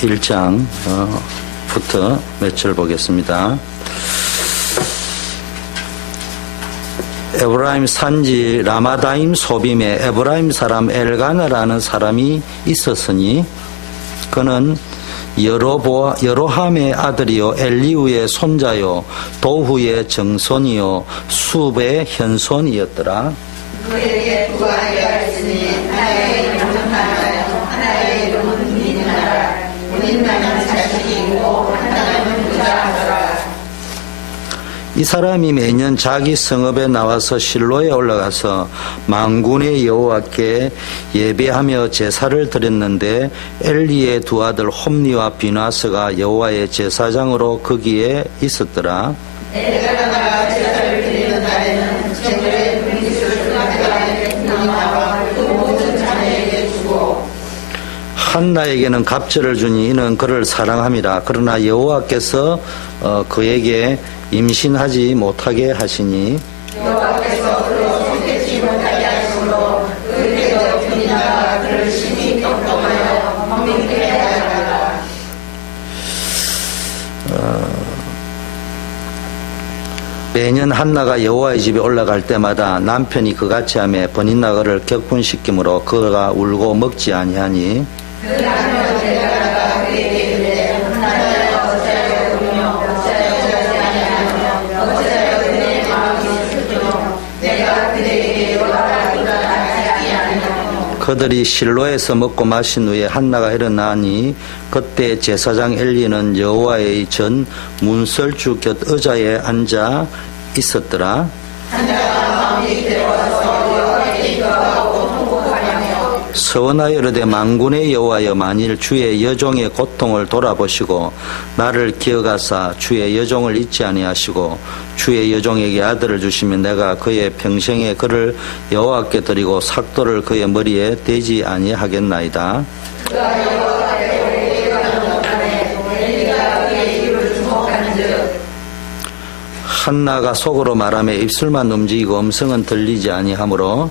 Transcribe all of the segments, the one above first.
1장부터 몇 절 보겠습니다. 에브라임 산지 라마다임 소빔에 에브라임 사람 엘가나라는 사람이 있었으니 그는 여로함의 아들이요 엘리우의 손자요 도후의 정손이요 숲의 현손이었더라. 그에게 두 아이가 있으니 하나의 이름은 하나요 하나의 이름은 문인나라 문인나는 자식이 있고 하나는 부자하더라. 이 사람이 매년 자기 성읍에 나와서 실로에 올라가서 만군의 여호와께 예배하며 제사를 드렸는데 엘리의 두 아들 홈니와 비나스가 여호와의 제사장으로 거기에 있었더라. 엘가나가 제사를 드리는 날에는 제물의 분깃을 가져가는 분이 나와 그 모든 자녀에게 주고 한나에게는 갑절을 주니 이는 그를 사랑함이라. 그러나 여호와께서 그에게 임신하지 못하게 하시니 여호와께서 그로 손대지 못하게 하심으로 그에게도 분이 나와 그를 심히 걱정하여 멍민케 하였다. 매년 한나가 여호와의 집에 올라갈 때마다 남편이 그같이 하며 버닌나그를 격분시키므로 그가 울고 먹지 아니하니 그 남편 엘가나가 그에게 이르되 한나여 어찌하여 울며 어찌하여 자지 아니하며 어찌하여 그의 마음이 슬프며 내가 그에게 여호와를 알지 아니하며 그들이 실로에서 먹고 마신 후에 한나가 일어나니 그때 제사장 엘리는 여호와의 전 문설주 곁 의자에 앉아 있었더라. 한나가 마음이 괴로워서 여호와께 기도하고 통곡하며 서원하여 이르되 만군의 여호와여 만일 주의 여종의 고통을 돌아보시고 나를 기억하사 주의 여종을 잊지 아니하시고 주의 여종에게 아들을 주시면 내가 그의 평생에 그를 여호와께 드리고 삭도를 그의 머리에 대지 아니하겠나이다. 그가 여호와께 기도하는 동안에 엘리가 그의 입을 주목한즉 한나가 속으로 말하며 입술만 움직이고 음성은 들리지 아니하므로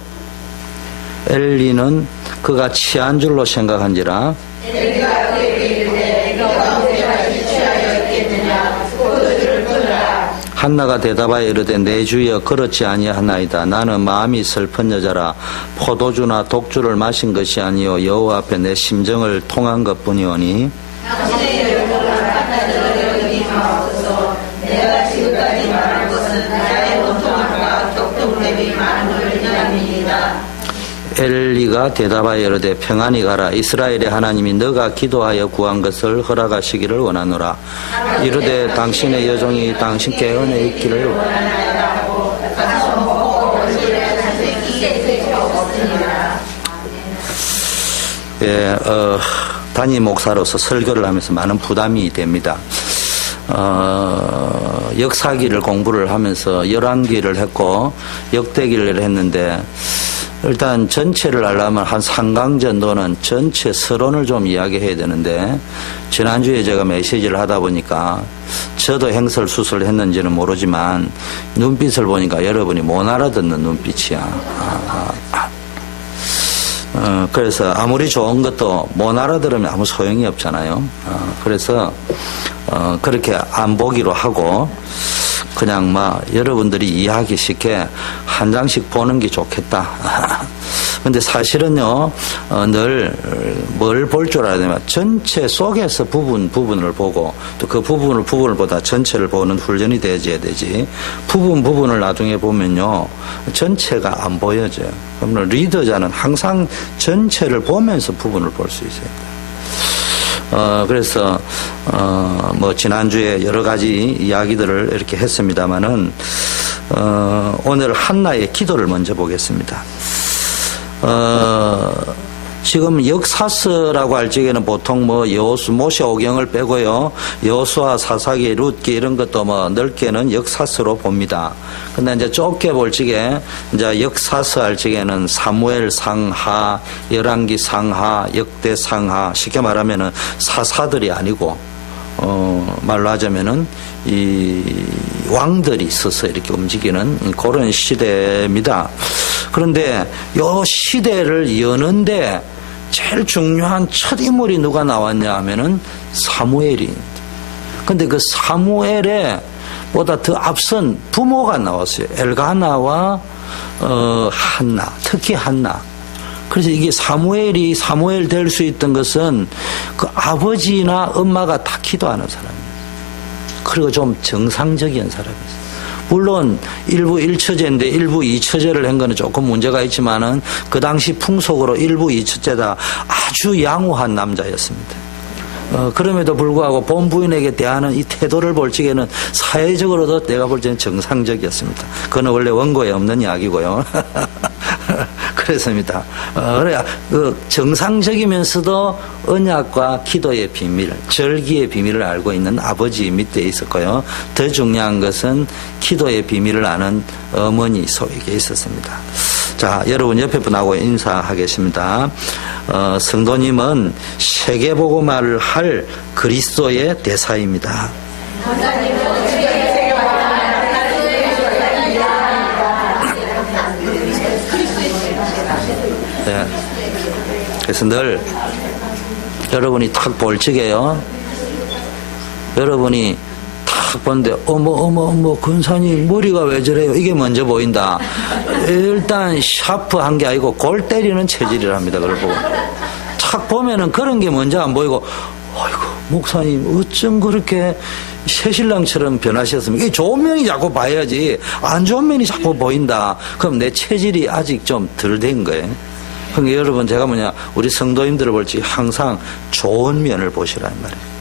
엘리는 그가 취한 줄로 생각한지라. 엘리가 그에게 이르되 너가 언제까지 취하여 있겠느냐 포도주를 끊으라. 한나가 대답하여 이르되 내 주여 그렇지 아니하나이다. 나는 마음이 슬픈 여자라 포도주나 독주를 마신 것이 아니요 여호와 앞에 내 심정을 통한 것뿐이오니 당신의 열정을 한나를 여기지 마옵소서. 내가 지금까지 말한 것은 나의 원통함과 격동됨이 많은 걸 인함이니이다. 엘리가 대답하여 이르되 평안히 가라. 이스라엘의 하나님이 너가 기도하여 구한 것을 허락하시기를 원하노라. 이르되 당신의 여종이 당신께 은혜 있기를 원하나이다고 가서 먹고 언제나 자식이 없으니라. 예, 단임 목사로서 설교를 하면서 많은 부담이 됩니다. 역사기를 공부를 하면서 열왕기를 했고 역대기를 했는데 일단 전체를 하려면 한 3강 정도는 전체 서론을 좀 이야기해야 되는데 지난주에 제가 메시지를 하다 보니까 저도 행설수설을 했는지는 모르지만 눈빛을 보니까 여러분이 못 알아듣는 눈빛이야. 그래서 아무리 좋은 것도 못 알아들으면 아무 소용이 없잖아요. 그래서 그렇게 안 보기로 하고 그냥 여러분들이 이해하기 쉽게 한 장씩 보는 게 좋겠다. 근데 사실은요, 늘 뭘 볼 줄 알아야 되면 전체 속에서 부분을 보고 또 그 부분보다 전체를 보는 훈련이 되어야 되지. 부분을 나중에 보면요, 전체가 안 보여져요. 그러면 리더자는 항상 전체를 보면서 부분을 볼 수 있어요. 그래서, 지난주에 여러 가지 이야기들을 이렇게 했습니다만은, 오늘 한나의 기도를 먼저 보겠습니다. 지금 역사서라고 할 적에는 보통 모세오경을 빼고요, 여호수아, 사사기, 룻기 이런 것도 넓게는 역사서로 봅니다. 근데 이제 좁게 볼 적에 이제 역사서 할 적에는 사무엘 상하, 열왕기 상하, 역대 상하, 쉽게 말하면은 사사들이 아니고 말로 하자면은 이 왕들이 있어서 이렇게 움직이는 그런 시대입니다. 그런데 요 시대를 여는데 제일 중요한 첫 인물이 누가 나왔냐 하면은 사무엘이. 근데 그 사무엘에 보다 더 앞선 부모가 나왔어요. 엘가나와 한나, 특히 한나. 그래서 이게 사무엘 될 수 있던 것은 그 아버지나 엄마가 다 기도하는 사람이에요. 그리고 좀 정상적인 사람이에요. 물론 일부 1처제인데 일부 2처제를 한 거는 조금 문제가 있지만은 그 당시 풍속으로 일부 2처제다 아주 양호한 남자였습니다. 그럼에도 불구하고 본부인에게 대하는 이 태도를 볼 적에는 사회적으로도 내가 볼 때는 정상적이었습니다. 그건 원래 원고에 없는 이야기고요. 그렇습니다. 그래야 그 정상적이면서도 언약과 기도의 비밀, 절기의 비밀을 알고 있는 아버지 밑에 있었고요. 더 중요한 것은 기도의 비밀을 아는 어머니 속에 있었습니다. 자, 여러분 옆에 분하고 인사하겠습니다. 성도님은 세계복음화를 할 그리스도의 대사입니다. 네. 그래서 늘 여러분이 탁 볼 적에요. 여러분이 탁 보는데 어머 권사님 머리가 왜 저래요? 이게 먼저 보인다. 일단 샤프한 게 아니고 골 때리는 체질이랍니다. 그걸 보고 탁 보면은 그런 게 먼저 안 보이고 아이고 목사님 어쩜 그렇게 새신랑처럼 변하셨습니까? 이게 좋은 면이 자꾸 봐야지 안 좋은 면이 자꾸 보인다. 그럼 내 체질이 아직 좀 덜 된 거예요. 그러니까 여러분 제가 우리 성도님들을 볼 때 항상 좋은 면을 보시라는 말이에요.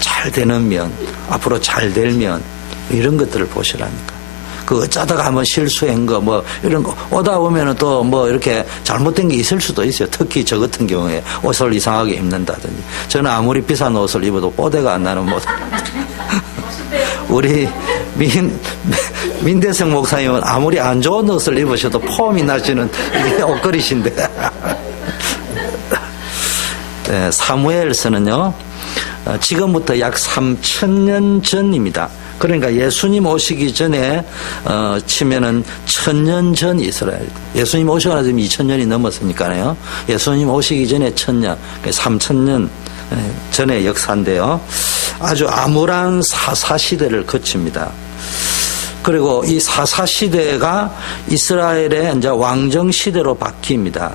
잘 되는 면, 앞으로 잘 될 면 이런 것들을 보시라니까. 그 어쩌다가 한번 실수한 거 이런 거 오다 보면은 또 이렇게 잘못된 게 있을 수도 있어요. 특히 저 같은 경우에 옷을 이상하게 입는다든지. 저는 아무리 비싼 옷을 입어도 뽀대가 안 나는 모습. 우리 민대성 목사님은 아무리 안 좋은 옷을 입으셔도 폼이 나시는 이게 옷걸이신데. 네, 사무엘서는요, 지금부터 약 3,000년 전입니다. 그러니까 예수님 오시기 전에 치면은 1,000년 전 이스라엘. 예수님 오시고 나서 2,000년이 넘었으니까요. 예수님 오시기 전에 1,000년, 3,000년 전의 역사인데요. 아주 암울한 사사시대를 거칩니다. 그리고 이 사사시대가 이스라엘의 이제 왕정시대로 바뀝니다.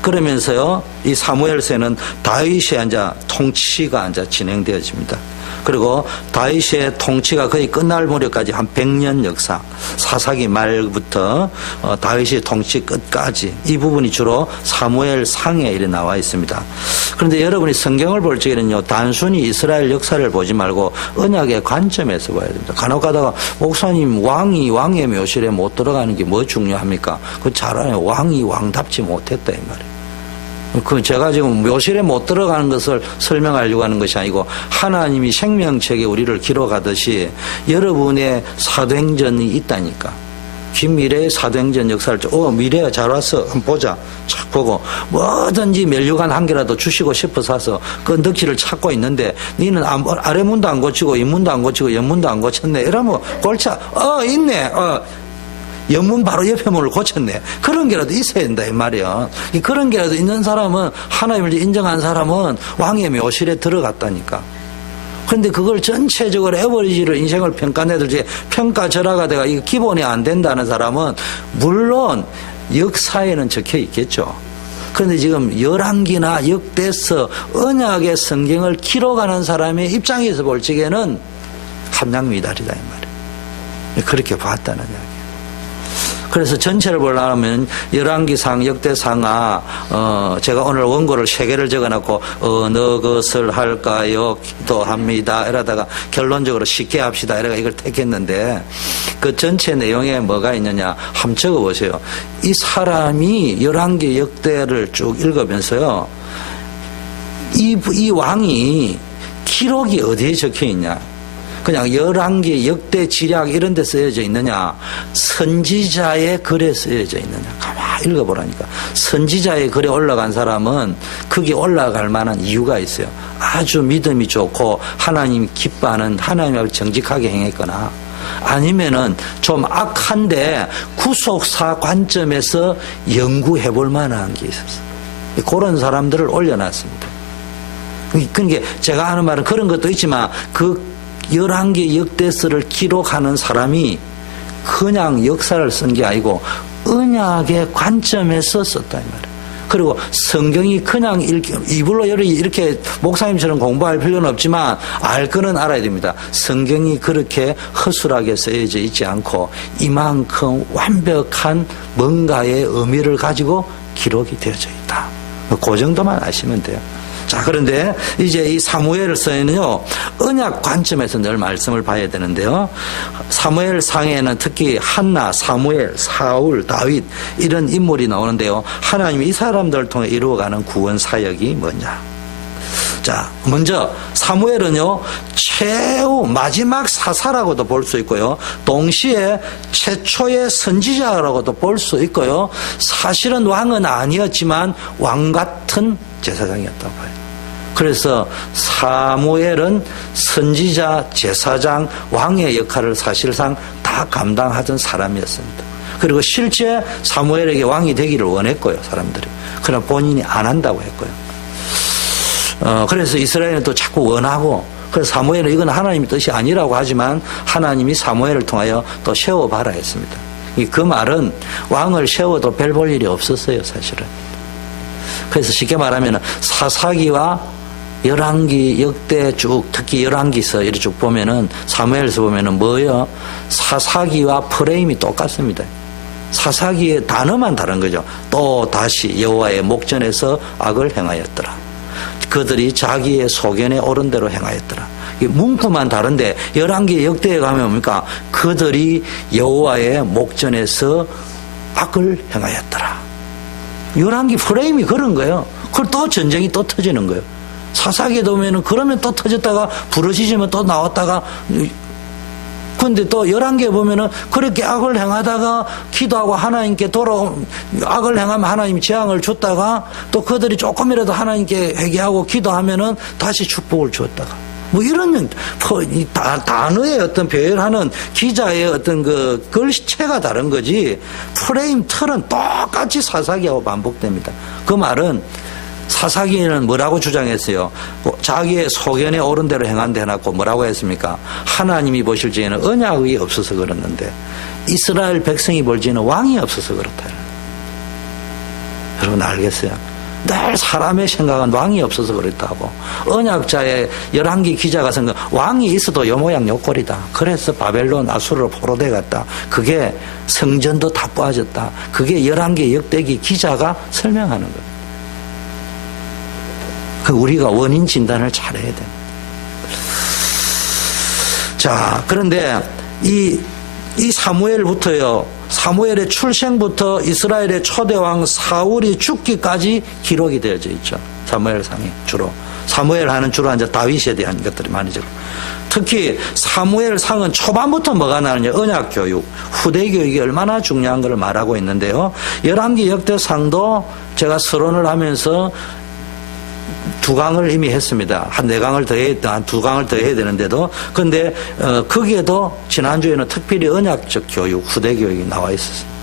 그러면서요, 이 사무엘서는 다윗의 이제 통치가 이제 진행되어집니다. 그리고 다윗의 통치가 거의 끝날 무렵까지 한 100년 역사, 사사기 말부터 다윗의 통치 끝까지 이 부분이 주로 사무엘상에 이래 나와 있습니다. 그런데 여러분이 성경을 볼 적에는요, 단순히 이스라엘 역사를 보지 말고 언약의 관점에서 봐야 됩니다. 간혹 가다가 목사님 왕의 묘실에 못 들어가는 게 뭐 중요합니까? 그거 잘 알아요. 왕이 왕답지 못했다 이 말이에요. 제가 지금 묘실에 못 들어가는 것을 설명하려고 하는 것이 아니고 하나님이 생명책에 우리를 기록하듯이 여러분의 사도행전이 있다니까. 미래의 사도행전 역사를 미래야 잘 왔어. 한번 보자. 착 보고 뭐든지 멸류관 한 개라도 주시고 싶어서 사서 그 덕지를 찾고 있는데 니는 아래 문도 안 고치고 윗문도 안 고치고 옆문도 안 고쳤네. 이러면 골치 있네. 영문 바로 옆에 문을 고쳤네. 그런 게라도 있어야 된다 이 말이야. 그런 게라도 있는 사람은, 하나님을 인정한 사람은 왕의 묘실에 들어갔다니까. 그런데 그걸 전체적으로 에버리지를 인생을 평가내들지 평가절하가 돼가 이거 기본이 안 된다는 사람은 물론 역사에는 적혀 있겠죠. 그런데 지금 열왕기나 역대서 언약의 성경을 기록하는 사람의 입장에서 볼 적에는 함량미달이다 이 말이에요. 그렇게 봤다는 이야기. 그래서 전체를 보려면 열왕기상, 역대상하, 제가 오늘 원고를 3개를 적어놨고 어느 것을 할까요? 기도합니다. 이러다가 결론적으로 쉽게 합시다. 이래가 이걸 택했는데 그 전체 내용에 뭐가 있느냐 한번 적어보세요. 이 사람이 열왕기 역대를 쭉 읽으면서요, 이 왕이 기록이 어디에 적혀 있냐? 그냥 열왕기, 역대, 지략 이런 데 쓰여져 있느냐, 선지자의 글에 쓰여져 있느냐, 가만히 읽어보라니까. 선지자의 글에 올라간 사람은 거기 올라갈 만한 이유가 있어요. 아주 믿음이 좋고 하나님 기뻐하는, 하나님 앞에 정직하게 행했거나 아니면은 좀 악한데 구속사 관점에서 연구해 볼 만한 게 있었어요. 그런 사람들을 올려놨습니다. 그러니까 제가 하는 말은 그런 것도 있지만 그 11개 역대서를 기록하는 사람이 그냥 역사를 쓴 게 아니고 언약의 관점에서 썼다 이 말이에요. 그리고 성경이 그냥 이불로 이렇게 목사님처럼 공부할 필요는 없지만 알 거는 알아야 됩니다. 성경이 그렇게 허술하게 쓰여져 있지 않고 이만큼 완벽한 뭔가의 의미를 가지고 기록이 되어져 있다. 그 정도만 아시면 돼요. 자, 그런데 이제 이 사무엘서에는요, 언약 관점에서 늘 말씀을 봐야 되는데요. 사무엘 상에는 특히 한나, 사무엘, 사울, 다윗 이런 인물이 나오는데요. 하나님이 이 사람들을 통해 이루어가는 구원 사역이 뭐냐? 자, 먼저 사무엘은요, 최후 마지막 사사라고도 볼 수 있고요. 동시에 최초의 선지자라고도 볼 수 있고요. 사실은 왕은 아니었지만 왕 같은 제사장이었다고 봐요. 그래서 사무엘은 선지자, 제사장, 왕의 역할을 사실상 다 감당하던 사람이었습니다. 그리고 실제 사무엘에게 왕이 되기를 원했고요, 사람들이. 그러나 본인이 안 한다고 했고요. 그래서 이스라엘은 또 자꾸 원하고, 그래서 사무엘은 이건 하나님의 뜻이 아니라고 하지만 하나님이 사무엘을 통하여 또 세워봐라 했습니다. 그 말은 왕을 세워도 별 볼 일이 없었어요, 사실은. 그래서 쉽게 말하면 사사기와 열왕기 역대 쭉 특히 열왕기서 이렇게 쭉 보면은 사무엘서 보면은 뭐예요? 사사기와 프레임이 똑같습니다. 사사기의 단어만 다른 거죠. 또 다시 여호와의 목전에서 악을 행하였더라. 그들이 자기의 소견에 옳은 대로 행하였더라. 문구만 다른데 열왕기 역대에 가면 뭡니까? 그들이 여호와의 목전에서 악을 행하였더라. 열왕기 프레임이 그런 거예요. 그걸 또 전쟁이 또 터지는 거예요. 사사기에 보면은 그러면 또 터졌다가 부러지지면 또 나왔다가, 근데 또 11개에 보면은 그렇게 악을 행하다가 기도하고 하나님께 악을 행하면 하나님이 재앙을 줬다가 또 그들이 조금이라도 하나님께 회개하고 기도하면은 다시 축복을 줬다가, 뭐 이런 단어의 어떤 배열하는 기자의 어떤 그 글씨체가 다른 거지 프레임 틀은 똑같이 사사기하고 반복됩니다. 그 말은 사사기는 뭐라고 주장했어요? 자기의 소견에 옳은 대로 행한다 해놨고 뭐라고 했습니까? 하나님이 보실 적에는 언약이 없어서 그렇는데 이스라엘 백성이 볼 적에는 왕이 없어서 그렇다. 여러분 알겠어요? 늘 사람의 생각은 왕이 없어서 그렇다고. 언약자의 11기 기자가 생각 왕이 있어도 요 모양 요 꼴이다. 그래서 바벨론 아수르로 포로돼 갔다. 그게 성전도 다 빠졌다. 그게 11기 역대기 기자가 설명하는 거예요. 우리가 원인 진단을 잘해야 됩니다. 자, 그런데 이 사무엘부터요, 사무엘의 출생부터 이스라엘의 초대왕 사울이 죽기까지 기록이 되어져 있죠. 사무엘상에 주로. 사무엘하는 주로 이제 다윗에 대한 것들이 많이 적고. 특히 사무엘상은 초반부터 뭐가 나느냐, 언약교육, 후대교육이 얼마나 중요한 걸 말하고 있는데요. 11기 역대상도 제가 서론을 하면서 2강을 이미 했습니다. 한 4강을 더 해야, 한 2강을 더 해야 되는데도. 근데, 거기에도 지난주에는 특별히 언약적 교육, 후대 교육이 나와 있었습니다.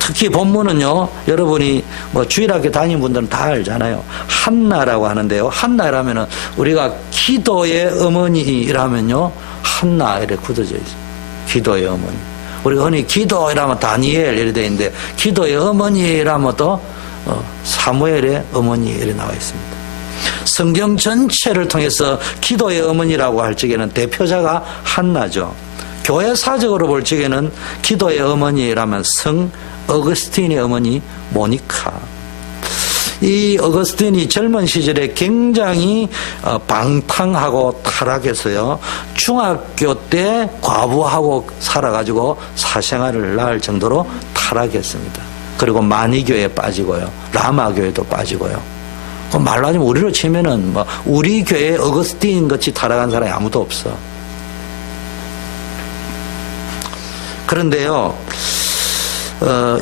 특히 본문은요, 여러분이 뭐 주일학교 다니는 분들은 다 알잖아요. 한나라고 하는데요. 한나라면은 우리가 기도의 어머니라면요, 한나 이렇게 굳어져 있어요. 기도의 어머니. 우리가 흔히 기도이라면 다니엘 이렇게 되어 있는데, 기도의 어머니라면 또 사무엘의 어머니 이렇게 나와 있습니다. 성경 전체를 통해서 기도의 어머니라고 할 적에는 대표자가 한나죠. 교회사적으로 볼 적에는 기도의 어머니라면 성 어거스틴의 어머니 모니카. 이 어거스틴이 젊은 시절에 굉장히 방탕하고 타락해서요, 중학교 때 과부하고 살아가지고 사생활을 낳을 정도로 타락했습니다. 그리고 마니교에 빠지고요, 라마교에도 빠지고요. 말로 하자면 우리로 치면은 뭐 우리 교회 어거스틴 같이 타락한 사람이 아무도 없어. 그런데요,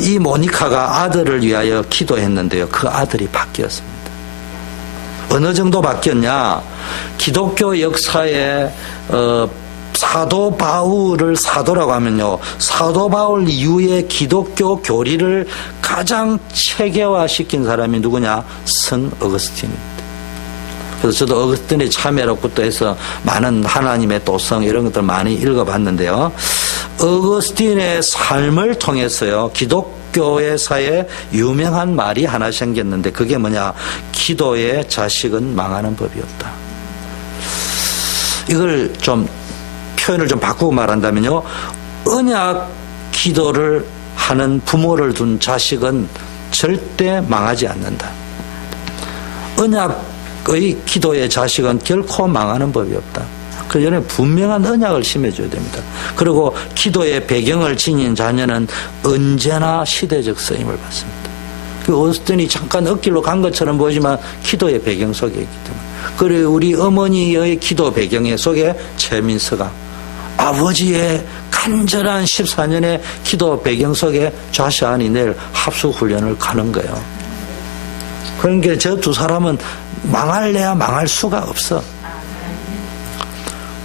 이 모니카가 아들을 위하여 기도했는데요, 그 아들이 바뀌었습니다. 어느 정도 바뀌었냐? 기독교 역사에 사도 바울을 사도라고 하면요, 사도 바울 이후에 기독교 교리를 가장 체계화시킨 사람이 누구냐? 성 어거스틴입니다. 그래서 저도 어거스틴의 참여로부터 해서 많은 하나님의 도성 이런 것들 많이 읽어봤는데요. 어거스틴의 삶을 통해서요, 기독교의 사회에 유명한 말이 하나 생겼는데 그게 뭐냐? 기도의 자식은 망하는 법이 없다. 이걸 좀 표현을 좀 바꾸고 말한다면요, 언약 기도를 하는 부모를 둔 자식은 절대 망하지 않는다. 언약의 기도의 자식은 결코 망하는 법이 없다. 그 전에 분명한 언약을 심어줘야 됩니다. 그리고 기도의 배경을 지닌 자녀는 언제나 시대적 쓰임을 받습니다. 그 어스틴이 잠깐 엇길로 간 것처럼 보이지만 기도의 배경 속에 있기 때문에. 그리고 우리 어머니의 기도 배경 속에 최민서가 아버지의 간절한 14년의 기도 배경 속에 좌시안이 내일 합숙훈련을 가는 거예요. 그러니까 저 두 사람은 망할래야 망할 수가 없어.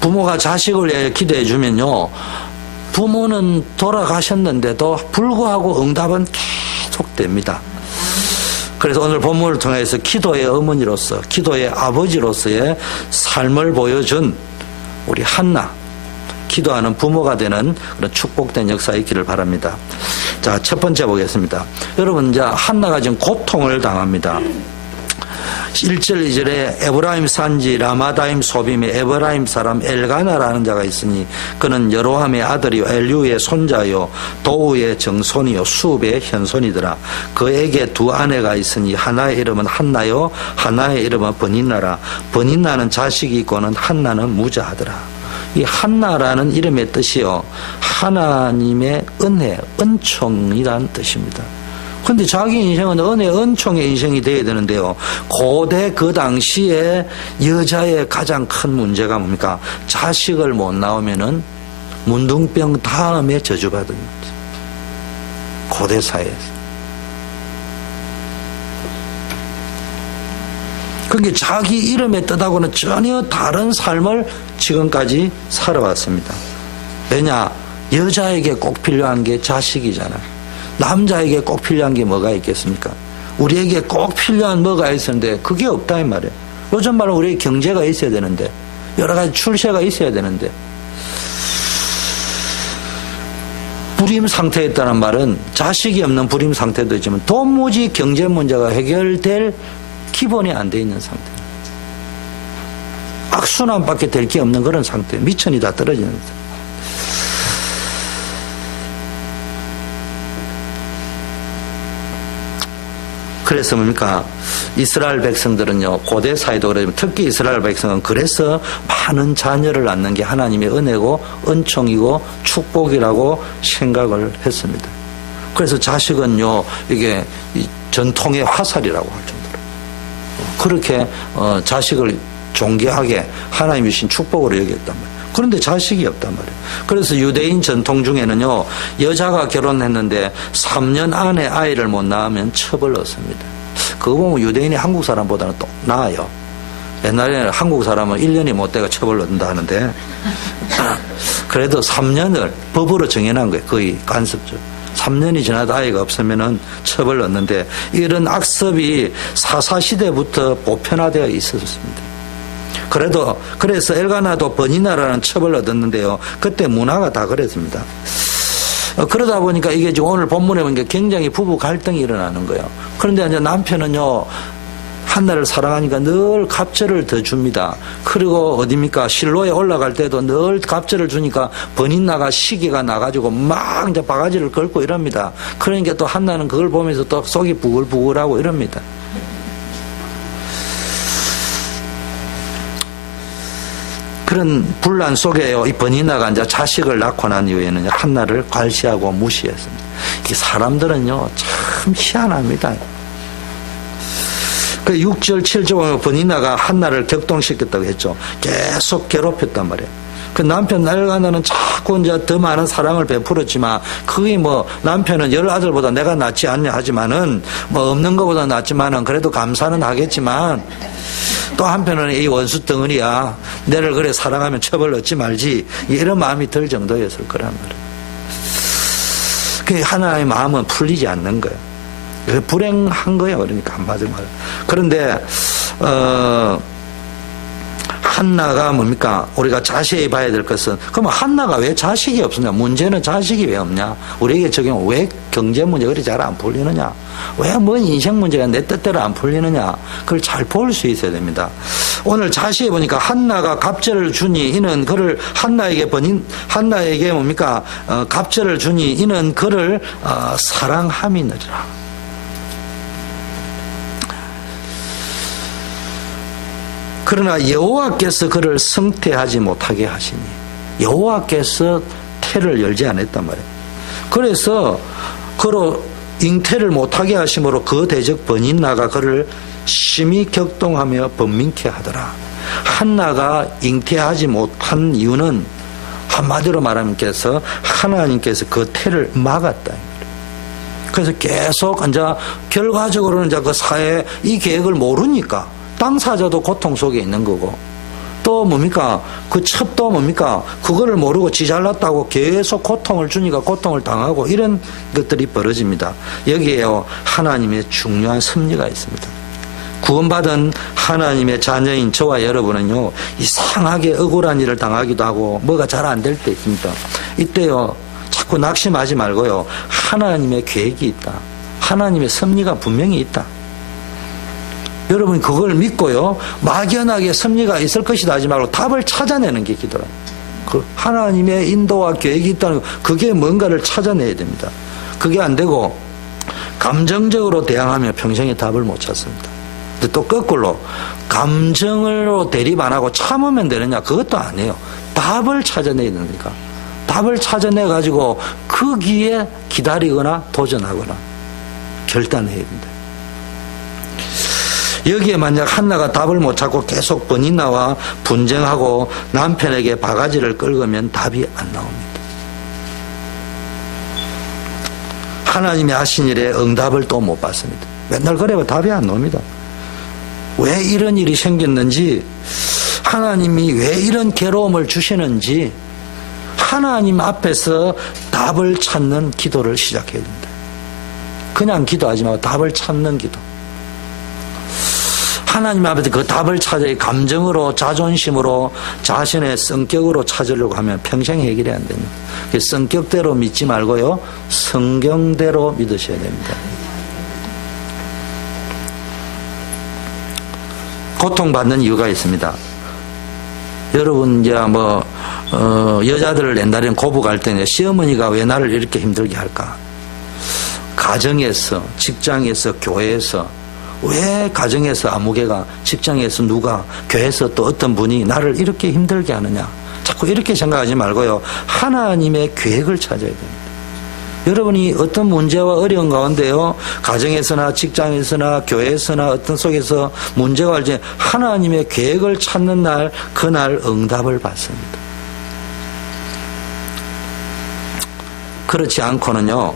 부모가 자식을 위해 기도해 주면요, 부모는 돌아가셨는데도 불구하고 응답은 계속됩니다. 그래서 오늘 본문을 통해서 기도의 어머니로서, 기도의 아버지로서의 삶을 보여준 우리 한나, 기도하는 부모가 되는 그런 축복된 역사 있기를 바랍니다. 자, 첫 번째 보겠습니다. 여러분, 이제 한나가 지금 고통을 당합니다. 1절 2절에 에브라임 산지 라마다임 소빔의 에브라임 사람 엘가나라는 자가 있으니 그는 여로함의 아들이요 엘류의 손자요 도우의 정손이요 수업의 현손이더라. 그에게 두 아내가 있으니 하나의 이름은 한나요 하나의 이름은 버니나라. 버니나는 자식이 있고는 한나는 무자하더라. 이 한나라는 이름의 뜻이요, 하나님의 은혜, 은총이라는 뜻입니다. 근데 자기 인생은 은혜, 은총의 인생이 되어야 되는데요, 고대 그 당시에 여자의 가장 큰 문제가 뭡니까? 자식을 못 낳으면은 문둥병 다음에 저주받은 거죠. 고대 사회에서. 그게 자기 이름의 뜻하고는 전혀 다른 삶을 지금까지 살아왔습니다. 왜냐? 여자에게 꼭 필요한 게 자식이잖아. 남자에게 꼭 필요한 게 뭐가 있겠습니까? 우리에게 꼭 필요한 뭐가 있었는데 그게 없다 이 말이에요. 요즘 말로 우리에게 경제가 있어야 되는데, 여러 가지 출세가 있어야 되는데, 불임 상태에 있다는 말은 자식이 없는 불임 상태도 있지만 도무지 경제 문제가 해결될 기본이 안 돼 있는 상태. 악순환밖에 될 게 없는 그런 상태. 미천이 다 떨어지는 상태. 그래서 뭡니까? 이스라엘 백성들은요, 고대 사회도 그러지만 특히 이스라엘 백성은 그래서 많은 자녀를 낳는 게 하나님의 은혜고 은총이고 축복이라고 생각을 했습니다. 그래서 자식은요, 이게 전통의 화살이라고 할 정도로 그렇게 자식을 존귀하게 하나님이 주신 축복으로 여겼단 말이에요. 그런데 자식이 없단 말이에요. 그래서 유대인 전통 중에는요, 여자가 결혼했는데 3년 안에 아이를 못 낳으면 처벌을 얻습니다. 그거 보면 유대인이 한국 사람보다는 또 나아요. 옛날에는 한국 사람은 1년이 못 돼가 처벌을 얻는다 하는데 그래도 3년을 법으로 정해놓은 거예요. 거의 간섭죠. 3년이 지나도 아이가 없으면은 처벌을 얻는데, 이런 악습이 사사시대부터 보편화되어 있었습니다. 그래서 엘가나도 버니나라는 첩을 얻었는데요, 그때 문화가 다 그랬습니다. 그러다 보니까 이게 지금 오늘 본문에 보니까 굉장히 부부 갈등이 일어나는 거예요. 그런데 이제 남편은요, 한나를 사랑하니까 늘 갑절을 더 줍니다. 그리고 어딥니까? 실로에 올라갈 때도 늘 갑절을 주니까 버니나가 시기가 나가지고 막 이제 바가지를 긁고 이럽니다. 그러니까 또 한나는 그걸 보면서 또 속이 부글부글하고 이럽니다. 그런 분란 속에요, 이 버니나가 이제 자식을 낳고 난 이후에는 한나를 괄시하고 무시했습니다. 이 사람들은요, 참 희한합니다. 그 6절, 7절 보면 버니나가 한나를 격동시켰다고 했죠. 계속 괴롭혔단 말이에요. 그 남편 엘가나는 자꾸 이제 더 많은 사랑을 베풀었지만, 그게 뭐 남편은 열 아들보다 내가 낫지 않냐 하지만은, 뭐 없는 것보다 낫지만은 그래도 감사는 하겠지만, 또 한편은 이 원수 덩어리야, 내를 그래 사랑하면 처벌 얻지 말지, 이런 마음이 들 정도였을 거란 말이에요. 그 하나의 마음은 풀리지 않는 거예요. 불행한 거예요. 그러니까 한마디로 말. 그런데 한나가 뭡니까? 우리가 자세히 봐야 될 것은, 그러면 한나가 왜 자식이 없느냐? 문제는 자식이 왜 없냐? 우리에게 적용, 왜 경제 문제 그리 잘 안 풀리느냐? 왜 뭔 인생 문제가 내 뜻대로 안 풀리느냐? 그걸 잘 볼 수 있어야 됩니다. 오늘 자세히 보니까 한나가 갑절을 주니 이는 그를 한나에게 뭡니까? 갑절을 주니 이는 그를 사랑함이니라. 그러나 여호와께서 그를 성태하지 못하게 하시니, 여호와께서 태를 열지 않았단 말이에요. 그래서 그로 잉태를 못하게 하심으로 그 대적 버닌나가 그를 심히 격동하며 번민케 하더라. 한나가 잉태하지 못한 이유는 한마디로 말하면 하나님께서 그 태를 막았다. 그래서 계속 이제 결과적으로는 이제 그 사회 이 계획을 모르니까 당사자도 고통 속에 있는 거고, 또 뭡니까? 그 첩도 뭡니까? 그거를 모르고 지 잘났다고 계속 고통을 주니까 고통을 당하고 이런 것들이 벌어집니다. 여기에요, 하나님의 중요한 섭리가 있습니다. 구원받은 하나님의 자녀인 저와 여러분은요, 이상하게 억울한 일을 당하기도 하고 뭐가 잘 안 될 때 있습니다. 이때요, 자꾸 낙심하지 말고요, 하나님의 계획이 있다. 하나님의 섭리가 분명히 있다. 여러분 그걸 믿고요, 막연하게 섭리가 있을 것이다 하지 말고 답을 찾아내는 게 기도라. 그 하나님의 인도와 계획이 있다는 거, 그게 뭔가를 찾아내야 됩니다. 그게 안 되고 감정적으로 대항하면 평생에 답을 못 찾습니다. 근데 또 거꾸로 감정으로 대립 안 하고 참으면 되느냐? 그것도 아니에요. 답을 찾아내야 되니까 답을 찾아내 가지고 거기에 기다리거나 도전하거나 결단해야 된다. 여기에 만약 한나가 답을 못 찾고 계속 버니나와 분쟁하고 남편에게 바가지를 끌으면 답이 안 나옵니다. 하나님이 하신 일에 응답을 또 못 받습니다. 맨날 그래봐 답이 안 나옵니다. 왜 이런 일이 생겼는지, 하나님이 왜 이런 괴로움을 주시는지 하나님 앞에서 답을 찾는 기도를 시작해야 됩니다. 그냥 기도하지 말고 답을 찾는 기도. 하나님 앞에서 그 답을 찾아야, 감정으로, 자존심으로, 자신의 성격으로 찾으려고 하면 평생 해결이 안 됩니다. 성격대로 믿지 말고요, 성경대로 믿으셔야 됩니다. 고통받는 이유가 있습니다. 여러분 이제 여자들을 옛날에는 고부 갈 때는 시어머니가 왜 나를 이렇게 힘들게 할까? 가정에서, 직장에서, 교회에서, 왜 가정에서 아무개가, 직장에서 누가, 교회에서 또 어떤 분이 나를 이렇게 힘들게 하느냐? 자꾸 이렇게 생각하지 말고요, 하나님의 계획을 찾아야 됩니다. 여러분이 어떤 문제와 어려운 가운데요, 가정에서나 직장에서나 교회에서나 어떤 속에서 문제가 올 때 하나님의 계획을 찾는 날, 그날 응답을 받습니다. 그렇지 않고는요,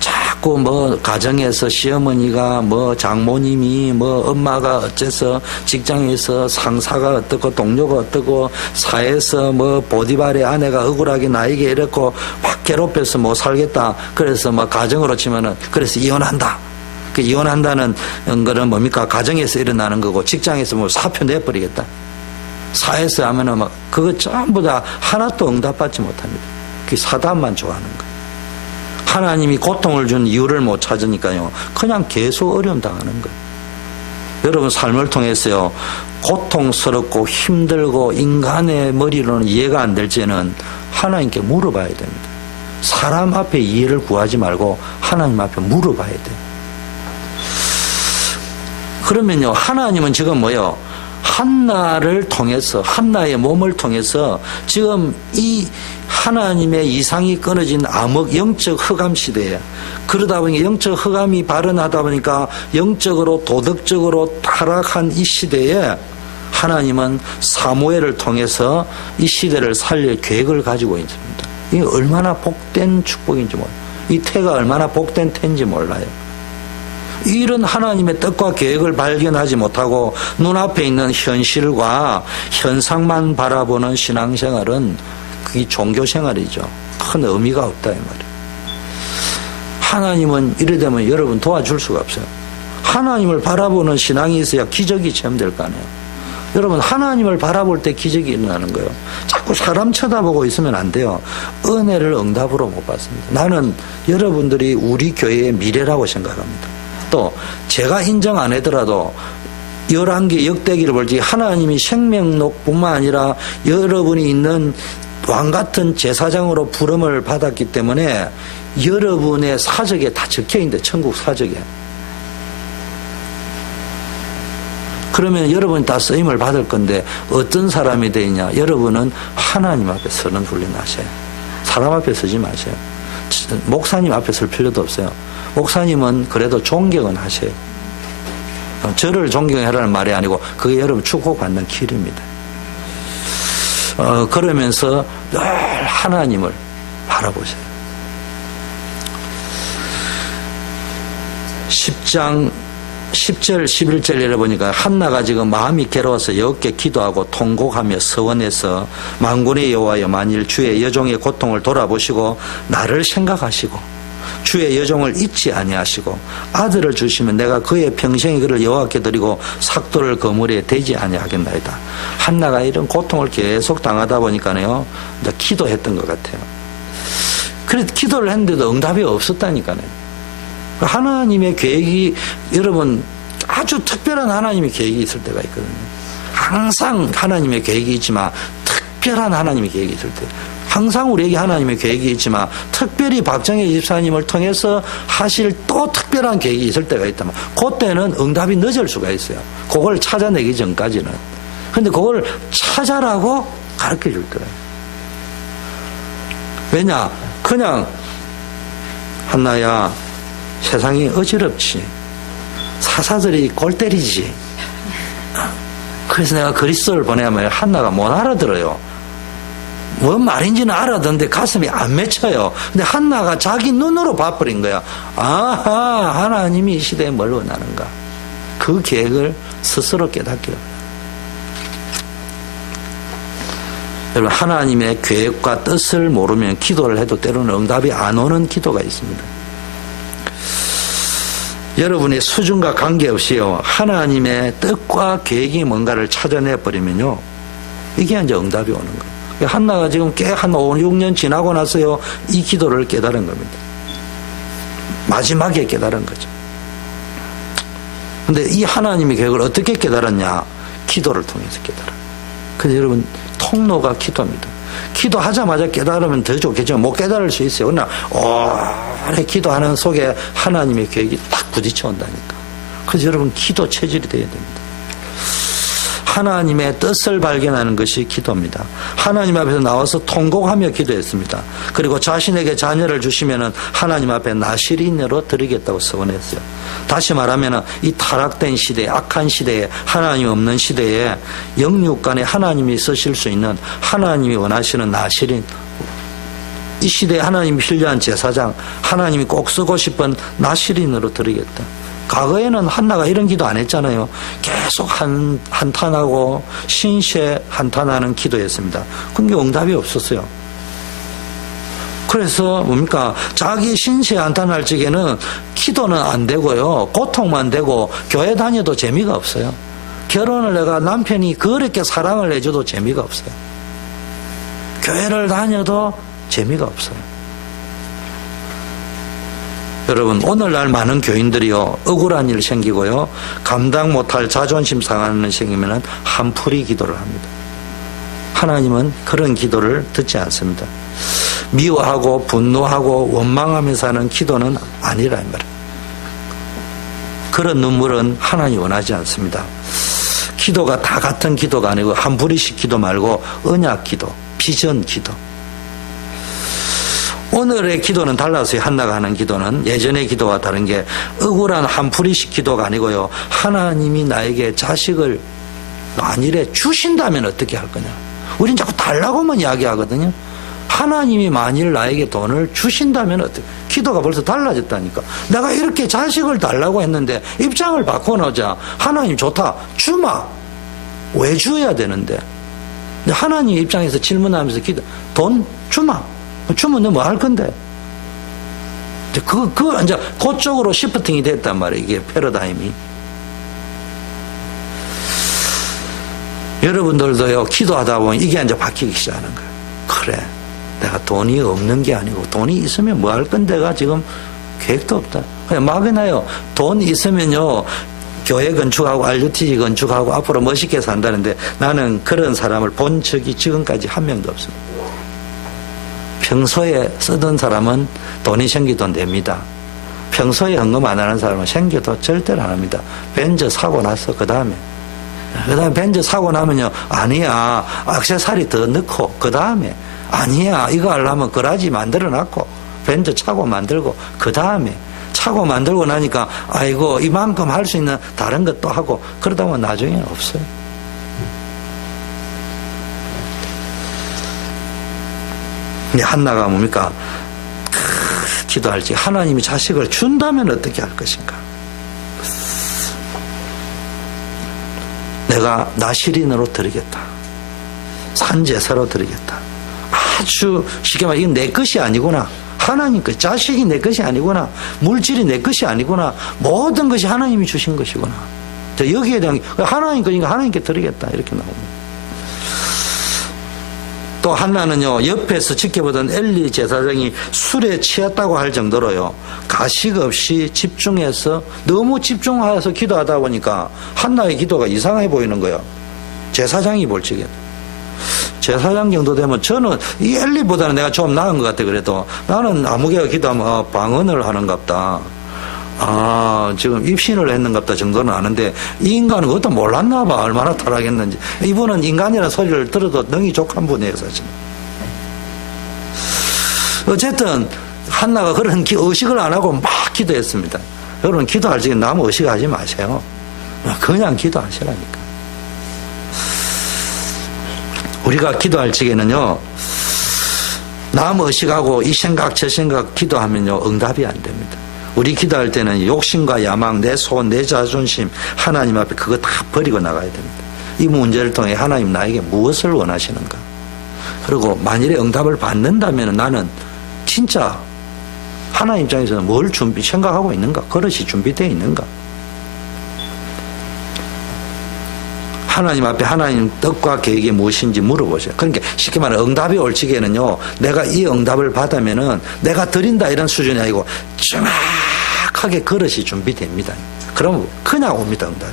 자꾸 가정에서 시어머니가 장모님이 엄마가 어째서, 직장에서 상사가 어떻고 동료가 어떻고, 사회에서 보디발의 아내가 억울하게 나에게 이랬고 막 괴롭혀서 못 살겠다. 그래서 가정으로 치면은 그래서 이혼한다. 그 이혼한다는 거는 뭡니까? 가정에서 일어나는 거고, 직장에서 사표 내버리겠다. 사회에서 하면은 그거 전부 다 하나도 응답받지 못합니다. 그 사단만 좋아하는 거. 하나님이 고통을 준 이유를 못 찾으니까요, 그냥 계속 어려움 당하는 거예요. 여러분 삶을 통해서요, 고통스럽고 힘들고 인간의 머리로는 이해가 안 될 때는 하나님께 물어봐야 됩니다. 사람 앞에 이해를 구하지 말고 하나님 앞에 물어봐야 돼요. 그러면요, 하나님은 지금 한나를 통해서, 한나의 몸을 통해서 지금 이 하나님의 이상이 끊어진 암흑 영적 흑암 시대에, 그러다 보니까 영적 흑암이 발현하다 보니까 영적으로 도덕적으로 타락한 이 시대에 하나님은 사무엘을 통해서 이 시대를 살릴 계획을 가지고 있습니다. 이게 얼마나 복된 축복인지 몰라요. 이 태가 얼마나 복된 태인지 몰라요. 이런 하나님의 뜻과 계획을 발견하지 못하고 눈앞에 있는 현실과 현상만 바라보는 신앙생활은 그게 종교생활이죠. 큰 의미가 없다 이 말이에요. 하나님은 이래 되면 여러분 도와줄 수가 없어요. 하나님을 바라보는 신앙이 있어야 기적이 체험될 거 아니에요. 여러분 하나님을 바라볼 때 기적이 일어나는 거예요. 자꾸 사람 쳐다보고 있으면 안 돼요. 은혜를 응답으로 못 받습니다. 나는 여러분들이 우리 교회의 미래라고 생각합니다. 또 제가 인정 안 하더라도 11개 역대기를 볼지 하나님이 생명록뿐만 아니라 여러분이 있는 왕같은 제사장으로 부름을 받았기 때문에 여러분의 사적에 다 적혀있는데 천국 사적에. 그러면 여러분이 다 쓰임을 받을 건데 어떤 사람이 되냐? 여러분은 하나님 앞에 서는 훈련 하세요. 사람 앞에 서지 마세요. 목사님 앞에 설 필요도 없어요. 목사님은 그래도 존경은 하세요. 저를 존경해라는 말이 아니고 그게 여러분 축복받는 길입니다. 그러면서 늘 하나님을 바라보세요. 10장 10절 11절에 보니까 한나가 지금 마음이 괴로워서 여호와께 기도하고 통곡하며 서원해서 만군의 여호와여 만일 주의 여종의 고통을 돌아보시고 나를 생각하시고 주의 여종을 잊지 아니하시고 아들을 주시면 내가 그의 평생에 그를 여호와께 드리고 삭도를 거물에 대지 아니하겠나이다. 한나가 이런 고통을 계속 당하다 보니까요 이제 기도했던 것 같아요. 그래서 기도를 했는데도 응답이 없었다니까요. 하나님의 계획이 여러분 아주 특별한 하나님의 계획이 있을 때가 있거든요. 항상 하나님의 계획이 있지만 특별한 하나님의 계획이 있을 때, 항상 우리에게 하나님의 계획이 있지만 특별히 박정희 집사님을 통해서 하실 또 특별한 계획이 있을 때가 있다면 그때는 응답이 늦을 수가 있어요. 그걸 찾아내기 전까지는. 근데 그걸 찾아라고 가르쳐 줄 거예요. 왜냐? 그냥 한나야 세상이 어지럽지. 사사들이 골 때리지. 그래서 내가 그리스도를 보내면 한나가 못 알아들어요. 뭔 말인지는 알아듣는데 가슴이 안 맺혀요. 근데 한나가 자기 눈으로 봐버린 거야. 아하, 하나님이 이 시대에 뭘 원하는가. 그 계획을 스스로 깨닫기를. 여러분, 하나님의 계획과 뜻을 모르면 기도를 해도 때로는 응답이 안 오는 기도가 있습니다. 여러분의 수준과 관계없이요, 하나님의 뜻과 계획이 뭔가를 찾아내버리면요, 이게 이제 응답이 오는 거예요. 한나가 지금 꽤 한 5, 6년 지나고 나서요, 이 기도를 깨달은 겁니다. 마지막에 깨달은 거죠. 근데 이 하나님의 계획을 어떻게 깨달았냐? 기도를 통해서 깨달아요. 그래서 여러분, 통로가 기도입니다. 기도하자마자 깨달으면 더 좋겠지만 못 깨달을 수 있어요. 그러나 오래 기도하는 속에 하나님의 계획이 딱 부딪혀 온다니까. 그래서 여러분 기도 체질이 되어야 됩니다. 하나님의 뜻을 발견하는 것이 기도입니다. 하나님 앞에서 나와서 통곡하며 기도했습니다. 그리고 자신에게 자녀를 주시면은 하나님 앞에 나시린으로 드리겠다고 서원했어요. 다시 말하면 이 타락된 시대에, 악한 시대에, 하나님 없는 시대에 영육간에 하나님이 쓰실 수 있는, 하나님이 원하시는 나시린, 이 시대에 하나님이 필요한 제사장, 하나님이 꼭 쓰고 싶은 나시린으로 드리겠다. 과거에는 한나가 이런 기도 안 했잖아요. 계속 한탄하고 신세 한탄하는 기도했습니다. 근데 응답이 없었어요. 그래서 뭡니까? 자기 신세 한탄할 적에는 기도는 안 되고요, 고통만 되고 교회 다녀도 재미가 없어요. 결혼을 내가 남편이 그렇게 사랑을 해줘도 재미가 없어요. 교회를 다녀도 재미가 없어요. 여러분, 오늘날 많은 교인들이요, 억울한 일 생기고요, 감당 못할 자존심 상하는 일 생기면 한풀이 기도를 합니다. 하나님은 그런 기도를 듣지 않습니다. 미워하고 분노하고 원망하면서 하는 기도는 아니라 이 말이에요. 그런 눈물은 하나님이 원하지 않습니다. 기도가 다 같은 기도가 아니고 한풀이식 기도 말고 언약 기도, 비전 기도. 오늘의 기도는 달라서요. 한나가 하는 기도는 예전의 기도와 다른 게 억울한 한풀이식 기도가 아니고요, 하나님이 나에게 자식을 만일에 주신다면 어떻게 할 거냐. 우린 자꾸 달라고만 이야기하거든요. 하나님이 만일 나에게 돈을 주신다면 어떻게. 기도가 벌써 달라졌다니까. 내가 이렇게 자식을 달라고 했는데 입장을 바꿔놓자. 하나님 좋다, 주마. 왜 줘야 되는데. 하나님 입장에서 질문하면서 기도, 돈 주마. 주면 너 뭐 할 건데? 이제 그쪽으로 시프팅이 됐단 말이에요. 이게 패러다임이. 여러분들도요, 기도하다 보면 이게 이제 바뀌기 시작하는 거예요. 그래. 내가 돈이 없는 게 아니고, 돈이 있으면 뭐 할 건데가 지금 계획도 없다. 그냥 막 해놔요. 돈 있으면요, 교회 건축하고 RUTC 건축하고 앞으로 멋있게 산다는데 나는 그런 사람을 본 적이 지금까지 한 명도 없습니다. 평소에 쓰던 사람은 돈이 생기도 냅니다. 평소에 헌금 안 하는 사람은 생겨도 절대로 안 합니다. 벤저 사고 나서 그 다음에 벤저 사고 나면요, 아니야, 액세서리 더 넣고, 그 다음에 아니야, 이거 하려면 거라지 만들어 놨고, 벤저 차고 만들고, 그 다음에 차고 만들고 나니까 아이고 이만큼 할 수 있는 다른 것도 하고, 그러다 보면 나중에는 없어요. 근데 한나가 뭡니까? 기도할지 하나님이 자식을 준다면 어떻게 할 것인가? 내가 나시린으로 드리겠다. 산제사로 드리겠다. 아주 쉽게 말해 이건 내 것이 아니구나. 하나님 것, 자식이 내 것이 아니구나. 물질이 내 것이 아니구나. 모든 것이 하나님이 주신 것이구나. 여기에 대한 하나님 거니까 하나님께 드리겠다. 이렇게 나옵니다. 또 한나는요, 옆에서 지켜보던 엘리 제사장이 술에 취했다고 할 정도로요, 가식 없이 집중해서 너무 집중해서 기도하다 보니까 한나의 기도가 이상해 보이는 거예요. 제사장이 볼 적에. 제사장 정도 되면 저는 이 엘리보다는 내가 좀 나은 것 같아. 그래도 나는 아무개가 기도하면 방언을 하는갑다. 지금 입신을 했는갑다 정도는 아는데 이 인간은 그것도 몰랐나 봐. 얼마나 타락했는지. 이분은 인간이라는 소리를 들어도 능히 족한 분이에요, 사실. 어쨌든 한나가 그런 의식을 안 하고 막 기도했습니다. 여러분 기도할 적에 남 의식하지 마세요. 그냥 기도하시라니까. 우리가 기도할 적에는요, 남 의식하고 이 생각 저 생각 기도하면요 응답이 안 됩니다. 우리 기도할 때는 욕심과 야망, 내 소원, 내 자존심 하나님 앞에 그거 다 버리고 나가야 됩니다. 이 문제를 통해 하나님 나에게 무엇을 원하시는가? 그리고 만일에 응답을 받는다면 나는 진짜 하나님 입장에서는 뭘 생각하고 있는가? 그릇이 준비되어 있는가? 하나님 앞에 하나님 뜻과 계획이 무엇인지 물어보세요. 그러니까 쉽게 말해 응답이 올 적에는요, 내가 이 응답을 받으면은 내가 드린다 이런 수준이 아니고 정확하게 그릇이 준비됩니다. 그럼 그냥 옵니다, 응답.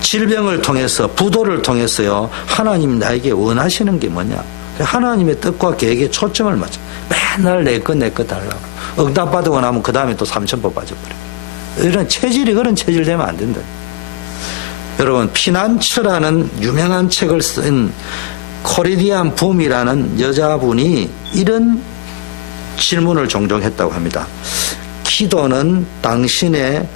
질병을 통해서, 부도를 통해서요, 하나님 나에게 원하시는 게 뭐냐? 하나님의 뜻과 계획에 초점을 맞춰. 맨날 내 것 달라고. 응답 받고 나면 그 다음에 또 3,000번 빠져버려요. 이런 체질이 그런 체질 되면 안 된다. 여러분, 피난처라는 유명한 책을 쓴 코리디안 붐이라는 여자분이 이런 질문을 종종 했다고 합니다. 기도는 당신의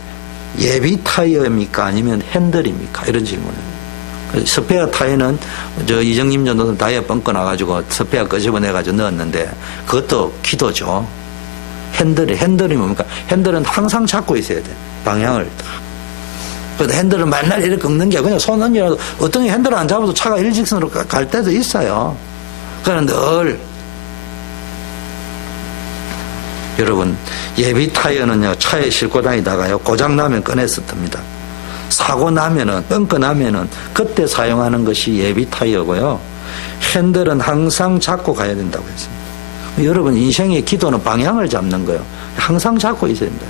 예비 타이어입니까? 아니면 핸들입니까? 이런 질문을. 스페어 타이어는 이정님 전도는 다이어 뻥꺼 나가지고 스페어 끄집어내가지고 넣었는데 그것도 기도죠. 핸들이 뭡니까? 핸들은 항상 잡고 있어야 돼. 방향을. 그래도 핸들을 맨날 이렇게 꺾는 게 그냥 손 얹으라도 어떤 게 핸들을 안 잡아도 차가 일직선으로 갈 때도 있어요. 그러니까 늘 여러분, 예비 타이어는요, 차에 싣고 다니다가요, 고장나면 꺼내서 듭니다. 사고 나면은, 뻥꺼 나면은, 그때 사용하는 것이 예비 타이어고요. 핸들은 항상 잡고 가야 된다고 했습니다. 여러분, 인생의 기도는 방향을 잡는 거예요. 항상 잡고 있어야 된다.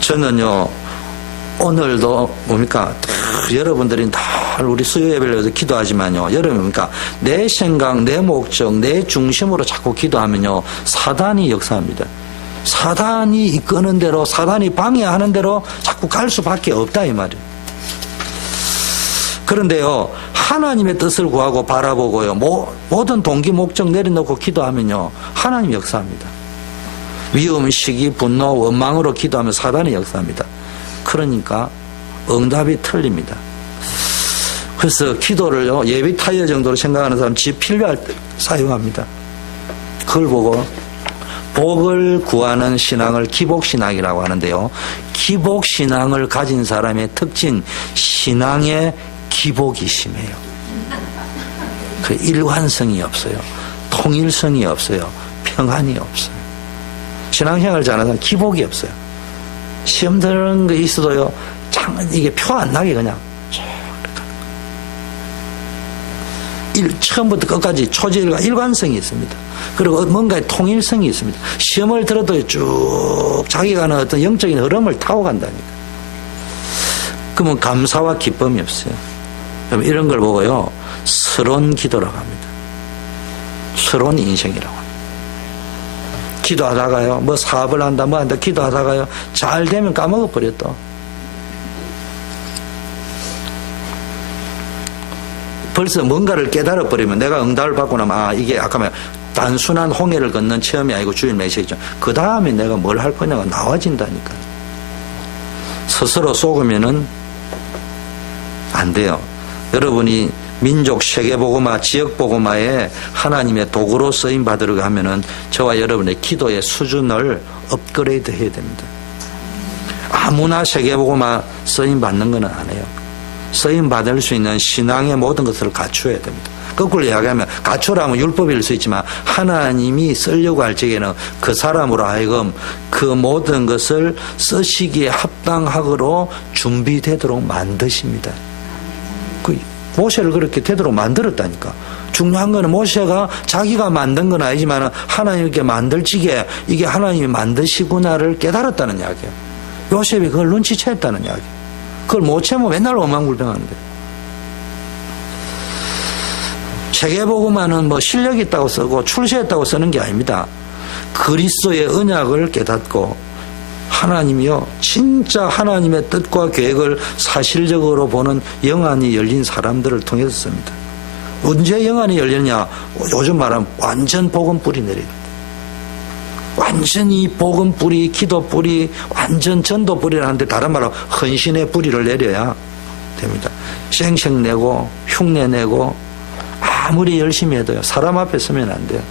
저는요, 오늘도 뭡니까? 여러분들이 다 우리 수요 예배를 위해서 기도하지만요, 여러분 뭡니까? 내 생각, 내 목적, 내 중심으로 자꾸 기도하면요, 사단이 역사합니다. 사단이 이끄는 대로, 사단이 방해하는 대로 자꾸 갈 수밖에 없다, 이 말이에요. 그런데요, 하나님의 뜻을 구하고 바라보고요, 모든 동기, 목적 내려놓고 기도하면요, 하나님 역사합니다. 위험, 시기, 분노, 원망으로 기도하면 사단이 역사합니다. 그러니까 응답이 틀립니다. 그래서 기도를요, 예비 타이어 정도로 생각하는 사람 집 필요할 때 사용합니다. 그걸 보고 복을 구하는 신앙을 기복신앙이라고 하는데요, 기복신앙을 가진 사람의 특징, 신앙의 기복이 심해요. 그 일관성이 없어요. 통일성이 없어요. 평안이 없어요. 신앙생활 잘하는 사람 기복이 없어요. 시험 드는 거 있어도요, 이게 표 안 나게 그냥 처음부터 끝까지 초지일관 일관성이 있습니다. 그리고 뭔가의 통일성이 있습니다. 시험을 들어도 쭉 자기가 하는 어떤 영적인 흐름을 타고 간다니까. 그러면 감사와 기쁨이 없어요. 그럼 이런 걸 보고요, 서론 기도라고 합니다. 서론 인생이라고 합니다. 기도하다가요, 뭐 사업을 한다, 뭐 한다, 기도하다가요, 잘 되면 까먹어버려 또. 벌써 뭔가를 깨달아버리면 내가 응답을 받고 나면, 아, 이게 아까 말 단순한 홍해를 걷는 체험이 아니고 주일 메시지죠. 그 다음에 내가 뭘 할 거냐가 나와진다니까. 스스로 속으면은 안 돼요. 여러분이 민족 세계복음화, 지역복음화에 하나님의 도구로 쓰임 받으려고 하면은 저와 여러분의 기도의 수준을 업그레이드 해야 됩니다. 아무나 세계복음화 쓰임 받는 건 아니에요. 쓰임 받을 수 있는 신앙의 모든 것을 갖추어야 됩니다. 거꾸로 이야기하면 갖추라면 율법일 수 있지만 하나님이 쓰려고 할 적에는 그 사람으로 하여금 그 모든 것을 쓰시기에 합당하도록 준비되도록 만드십니다. 그 모세를 그렇게 되도록 만들었다니까. 중요한 거는 모세가 자기가 만든 건 아니지만 하나님께 만들지게 이게 하나님이 만드시구나를 깨달았다는 이야기예요. 요셉이 그걸 눈치챘다는 이야기예요. 그걸 못 채면 맨날 오만불평하는데. 세계복음화는 뭐 실력이 있다고 쓰고 출세했다고 쓰는 게 아닙니다. 그리스도의 언약을 깨닫고 하나님이요, 진짜 하나님의 뜻과 계획을 사실적으로 보는 영안이 열린 사람들을 통해서 씁니다. 언제 영안이 열렸냐? 요즘 말하면 완전 복음 뿌리 내립니다. 완전히 복음 뿌리, 기도 뿌리, 완전 전도 뿌리라는데 다른 말로 헌신의 뿌리를 내려야 됩니다. 쌩쌩 내고 흉내 내고 아무리 열심히 해도요, 사람 앞에 서면 안 돼요.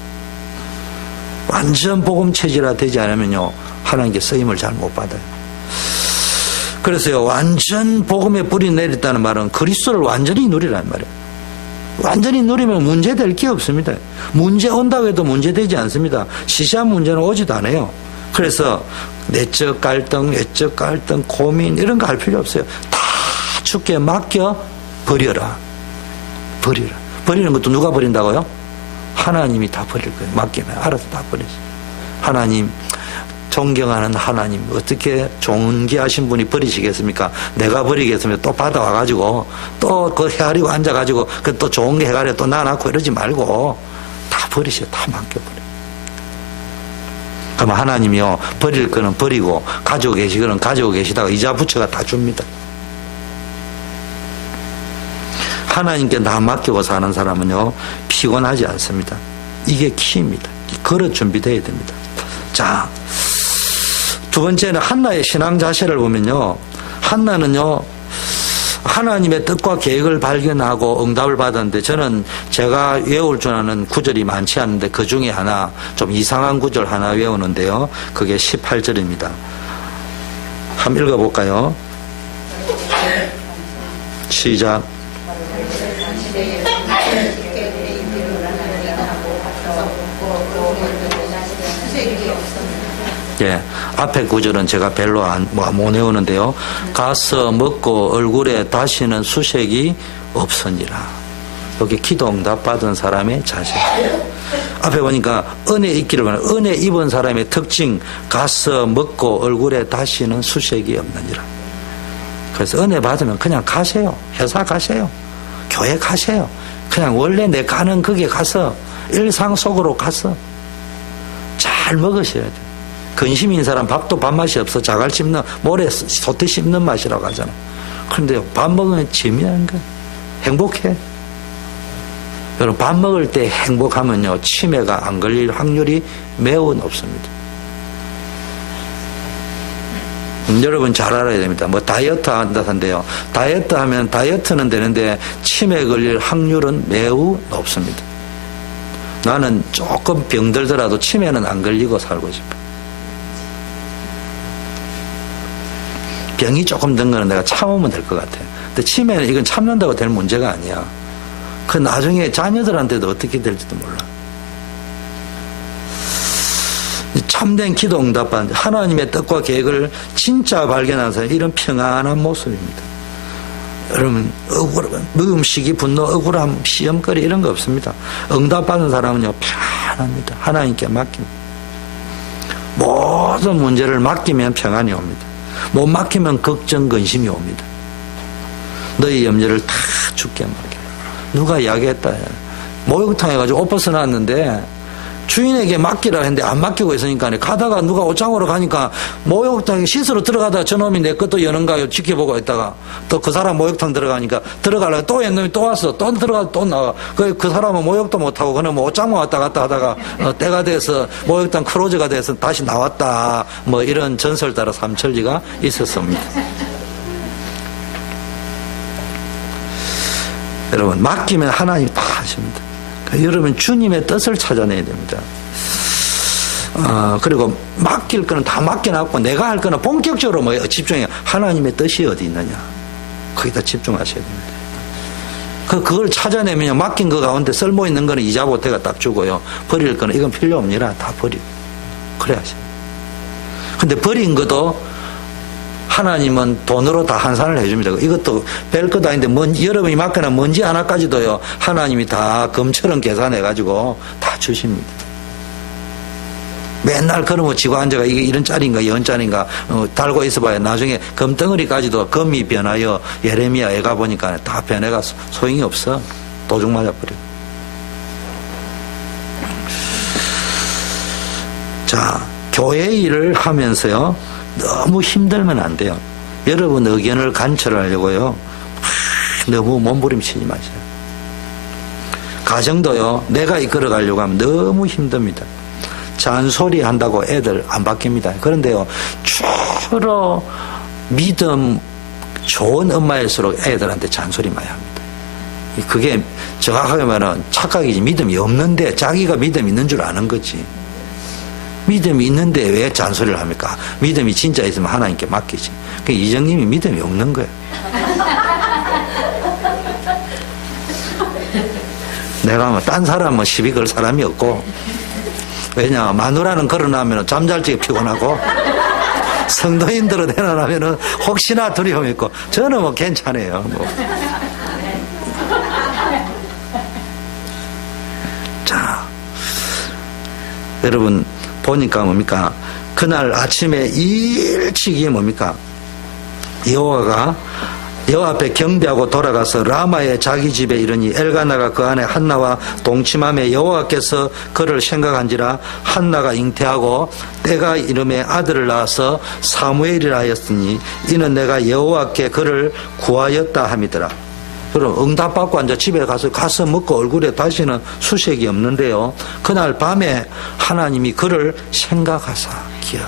완전 복음 체질화 되지 않으면요, 하나님께 쓰임을 잘 못 받아요. 그래서요, 완전 복음의 뿌리 내렸다는 말은 그리스도를 완전히 누리라는 말이에요. 완전히 누리면 문제될 게 없습니다. 문제 온다고 해도 문제되지 않습니다. 시시한 문제는 오지도 않아요. 그래서 내적 갈등, 외적 갈등, 고민 이런 거 할 필요 없어요. 다 주께 맡겨 버려라. 버리라. 버리는 것도 누가 버린다고요? 하나님이 다 버릴 거예요. 맡기면 알아서 다 버리죠. 하나님, 존경하는 하나님, 어떻게 존귀하신 분이 버리시겠습니까? 내가 버리겠으면 또 받아와가지고 또 그 헤아리고 앉아가지고 그 또 좋은 게 헤아려 또 놔놓고 이러지 말고 다 버리셔. 다 맡겨버려. 그러면 하나님이요, 버릴 거는 버리고 가지고 계시거는 가지고 계시다가 이자 부채가 다 줍니다. 하나님께 나 맡기고 사는 사람은요, 피곤하지 않습니다. 이게 키입니다. 그릇 준비되어야 됩니다. 자, 두 번째는 한나의 신앙 자세를 보면요, 한나는요, 하나님의 뜻과 계획을 발견하고 응답을 받았는데, 저는 제가 외울 줄 아는 구절이 많지 않은데 그 중에 하나, 좀 이상한 구절 하나 외우는데요, 그게 18절입니다. 한번 읽어볼까요? 시작. 예, 앞에 구절은 제가 별로 못 외우는데요. 가서 먹고 얼굴에 다시는 수색이 없으니라. 여기 기도 응답 받은 사람의 자세. 앞에 보니까 은혜 있기를 바라는, 은혜 입은 사람의 특징, 가서 먹고 얼굴에 다시는 수색이 없느니라. 그래서 은혜 받으면 그냥 가세요. 회사 가세요. 교회 가세요. 그냥 원래 내 가는 거기에 가서 일상 속으로 가서 잘 먹으셔야 돼요. 근심인 사람 밥도 밥맛이 없어. 자갈 씹는, 모래 소태 씹는 맛이라고 하잖아. 그런데 밥 먹으면 재미난 거야. 행복해. 여러분, 밥 먹을 때 행복하면요, 치매가 안 걸릴 확률이 매우 높습니다. 여러분 잘 알아야 됩니다. 뭐 다이어트 한다던데요. 다이어트 하면 다이어트는 되는데 치매 걸릴 확률은 매우 높습니다. 나는 조금 병들더라도 치매는 안 걸리고 살고 싶어. 병이 조금 든 거는 내가 참으면 될 것 같아요. 근데 치매는 이건 참는다고 될 문제가 아니야. 그 나중에 자녀들한테도 어떻게 될지도 몰라. 참된 기도 응답한 하나님의 뜻과 계획을 진짜 발견한 사람이 이런 평안한 모습입니다. 여러분, 미움, 시기, 분노, 억울함, 시험거리 이런 거 없습니다. 응답받은 사람은요, 평안합니다. 하나님께 맡깁니다. 모든 문제를 맡기면 평안이 옵니다. 못 맡기면 걱정, 근심이 옵니다. 너희 염려를 다 주께 맡겨. 누가 이야기했다. 목욕탕 해가지고 옷 벗어놨는데 주인에게 맡기라 했는데 안 맡기고 있으니까 가다가 누가 옷장으로 가니까 목욕탕에 씻으러 들어가다가 저놈이 내 것도 여는가요 지켜보고 있다가 또 그 사람 목욕탕 들어가니까 들어가려고 또 옛놈이 또 왔어. 또 들어가 또 나와. 그 사람은 목욕도 못하고 그냥 뭐 옷장만 왔다 갔다 하다가 때가 돼서 목욕탕 크로즈가 돼서 다시 나왔다. 뭐 이런 전설 따라 삼천리가 있었습니다. 여러분, 맡기면 하나님이 다 하십니다. 여러분, 주님의 뜻을 찾아내야 됩니다. 그리고 맡길 거는 다 맡겨놨고 내가 할 거는 본격적으로 뭐 집중해. 하나님의 뜻이 어디 있느냐. 거기다 집중하셔야 됩니다. 그걸 찾아내면 맡긴 거 가운데 쓸모 있는 거는 이자 보태가 딱 주고요. 버릴 거는 이건 필요 없니라 다 버리고. 그래야 하셔야 돼요. 근데 버린 것도 하나님은 돈으로 다 환산을 해줍니다. 이것도 별 것도 아닌데 여러분이 맡겨놓은 먼지 하나까지도요 하나님이 다 금처럼 계산해가지고 다 주십니다. 맨날 그러면 지고 앉아가 이게 이런 짤인가 연 짤인가 달고 있어봐야 나중에 금덩어리까지도 금이 변하여 예레미야 애가 보니까 다 변해가 소용이 없어. 도둑 맞아버려. 자, 교회 일을 하면서요 너무 힘들면 안 돼요. 여러분 의견을 관철하려고요 너무 몸부림치지 마세요. 가정도요 내가 이끌어 가려고 하면 너무 힘듭니다. 잔소리 한다고 애들 안 바뀝니다. 그런데요 주로 믿음 좋은 엄마일수록 애들한테 잔소리 많이 합니다. 그게 정확하게 말하면 착각이지. 믿음이 없는데 자기가 믿음이 있는 줄 아는 거지. 믿음이 있는데 왜 잔소리를 합니까? 믿음이 진짜 있으면 하나님께 맡기지. 이정님이 믿음이 없는 거예요. 내가 뭐 딴 사람은 시비 걸 사람이 없고, 왜냐 마누라는 걸어나면 잠잘 적에 피곤하고 성도인들은 해놔나면 혹시나 두려움이 있고, 저는 뭐 괜찮아요. 뭐. 자, 여러분 보니까 뭡니까? 그날 아침에 일찍이 뭡니까? 여호와가 여호와 앞에 경배하고 돌아가서 라마의 자기 집에 이르니 엘가나가 그 안에 한나와 동침하며 여호와께서 그를 생각한지라. 한나가 잉태하고 때가 이름에 아들을 낳아서 사무엘이라 하였으니 이는 내가 여호와께 그를 구하였다 함이더라. 그럼 응답받고 앉아 집에 가서 먹고 얼굴에 다시는 수색이 없는데요. 그날 밤에 하나님이 그를 생각하사 기억.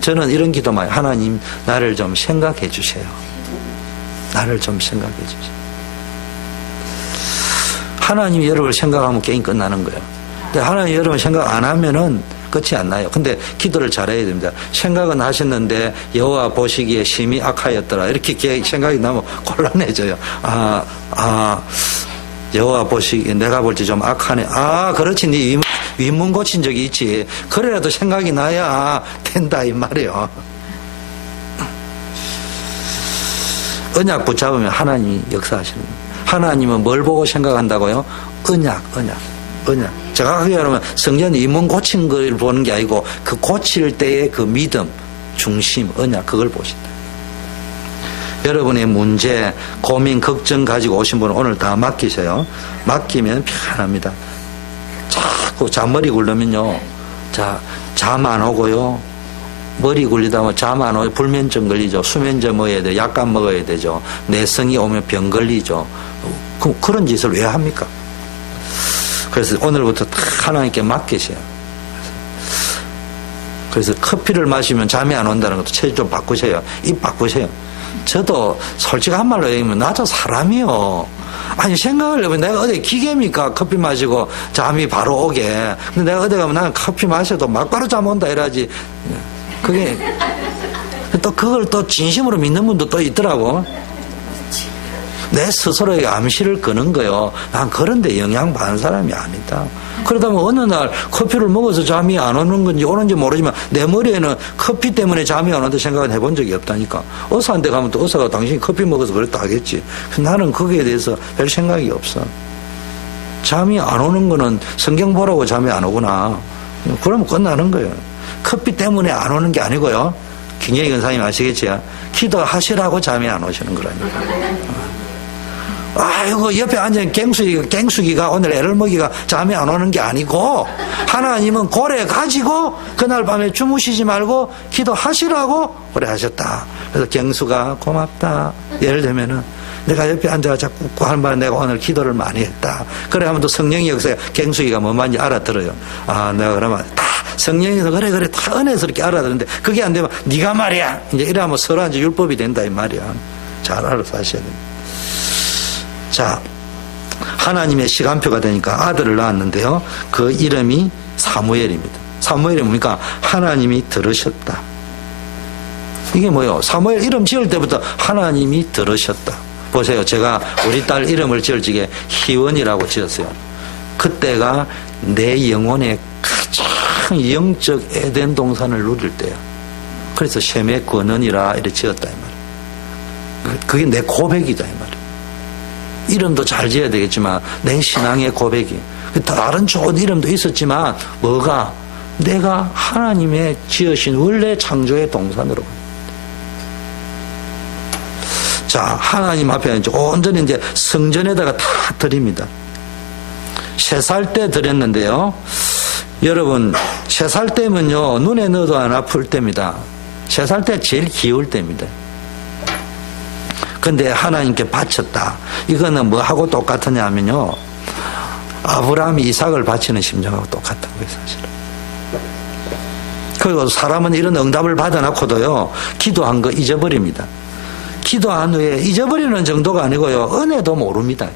저는 이런 기도 많이 해요. 하나님 나를 좀 생각해 주세요. 나를 좀 생각해 주세요. 하나님이 여러분을 생각하면 게임 끝나는 거예요. 근데 하나님이 여러분 생각 안 하면은 끝이 안 나요. 근데 기도를 잘해야 됩니다. 생각은 하셨는데 여호와 보시기에 심히 악하였더라. 이렇게 생각이 나면 곤란해져요. 여호와 보시기에 내가 볼 때 좀 악하네. 그렇지. 네 윗문 고친 적이 있지. 그래라도 생각이 나야 된다 이 말이에요. 언약 붙잡으면 하나님이 역사하시는 거예요. 하나님은 뭘 보고 생각한다고요? 언약. 정확하게 말하면 성전이 윗문 고친 걸 보는 게 아니고 그 고칠 때의 그 믿음, 중심, 언약 그걸 보신다. 여러분의 문제, 고민, 걱정 가지고 오신 분은 오늘 다 맡기세요. 맡기면 편합니다. 자꾸 잔머리 굴르면요. 잠 안 오고요. 머리 굴리다 보면 잠 안 오고 불면증 걸리죠. 수면제 먹어야 돼요. 약간 먹어야 되죠. 내성이 오면 병 걸리죠. 그런 짓을 왜 합니까? 그래서 오늘부터 하나님께 맡기세요. 그래서 커피를 마시면 잠이 안 온다는 것도 체질 좀 바꾸세요. 입 바꾸세요. 저도 솔직한 말로 얘기하면 나도 사람이요. 아니 생각을 해보면 내가 어디 기계입니까? 커피 마시고 잠이 바로 오게. 근데 내가 어디 가면 나는 커피 마셔도 막바로 잠 온다 이러지. 그게 또 그걸 또 진심으로 믿는 분도 또 있더라고. 내 스스로에게 암시를 끄는 거요. 난 그런데 영향받는 사람이 아니다. 그러다 보면 어느 날 커피를 먹어서 잠이 안 오는 건지 오는지 모르지만 내 머리에는 커피 때문에 잠이 안 온다 생각은 해본 적이 없다니까. 의사한테 가면 또 의사가 당신이 커피 먹어서 그랬다 하겠지. 나는 거기에 대해서 별 생각이 없어. 잠이 안 오는 거는 성경 보라고 잠이 안 오구나. 그러면 끝나는 거예요. 커피 때문에 안 오는 게 아니고요. 김영희 권사님 아시겠지요? 기도하시라고 잠이 안 오시는 거라니까. 아이고, 옆에 앉은 갱숙이가 오늘 애를 먹이가 잠이 안 오는 게 아니고, 하나님은 고래 가지고 그날 밤에 주무시지 말고 기도하시라고 그래 하셨다. 그래서 갱수가 고맙다. 예를 들면은, 내가 옆에 앉아가 자꾸 하는 말은 내가 오늘 기도를 많이 했다. 그래 하면 또 성령이 여기서 갱숙이가 뭐 말인지 알아들어요. 아, 내가 그러면 다 성령에서 그래 다 은혜스럽게 알아듣는데 그게 안 되면 네가 말이야. 이제 이러면 서로 이제 율법이 된다 이 말이야. 잘 알아서 하셔야 됩니다. 자, 하나님의 시간표가 되니까 아들을 낳았는데요. 그 이름이 사무엘입니다. 사무엘이 뭡니까? 하나님이 들으셨다. 이게 뭐예요? 사무엘 이름 지을 때부터 하나님이 들으셨다. 보세요. 제가 우리 딸 이름을 지을 적에 희원이라고 지었어요. 그때가 내 영혼의 가장 영적 에덴 동산을 누릴 때야. 그래서 셈의 권원이라 이렇게 지었다 이 말이야. 그게 내 고백이다 이 말이야. 이름도 잘 지어야 되겠지만 내 신앙의 고백이. 다른 좋은 이름도 있었지만 뭐가 내가 하나님의 지으신 원래 창조의 동산으로. 자, 하나님 앞에 이제 온전히 이제 성전에다가 다 드립니다. 3살 때 드렸는데요. 여러분, 3살 때면요, 눈에 넣어도 안 아플 때입니다. 3살 때 제일 귀여울 때입니다. 근데 하나님께 바쳤다. 이거는 뭐하고 똑같으냐 하면요, 아브라함이 이삭을 바치는 심정하고 똑같은 거예요, 사실은. 그리고 사람은 이런 응답을 받아놓고도요, 기도한 거 잊어버립니다. 기도한 후에 잊어버리는 정도가 아니고요, 은혜도 모릅니다.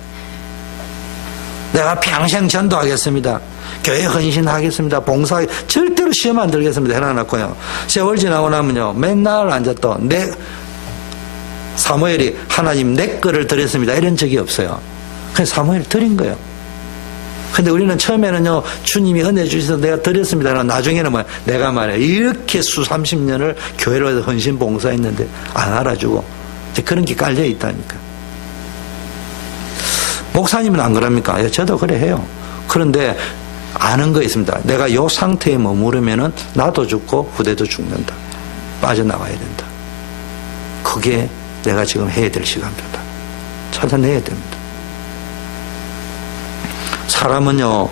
내가 평생 전도하겠습니다. 교회 헌신하겠습니다. 봉사, 절대로 시험 안 들겠습니다. 해놔놓고요. 세월 지나고 나면요, 맨날 앉았다. 사무엘이 하나님 내 거를 드렸습니다. 이런 적이 없어요. 그래서 사무엘이 드린 거예요. 근데 우리는 처음에는요, 주님이 은혜 주셔서 내가 드렸습니다. 나중에는 뭐야, 내가 말이야, 이렇게 수삼십 년을 교회로 해서 헌신 봉사했는데 안 알아주고, 그런 게 깔려 있다니까. 목사님은 안 그럽니까? 예, 저도 그래 해요. 그런데 아는 거 있습니다. 내가 이 상태에 머무르면은 나도 죽고 후대도 죽는다. 빠져나와야 된다. 그게 내가 지금 해야 될 시간표다. 찾아내야 됩니다. 사람은요,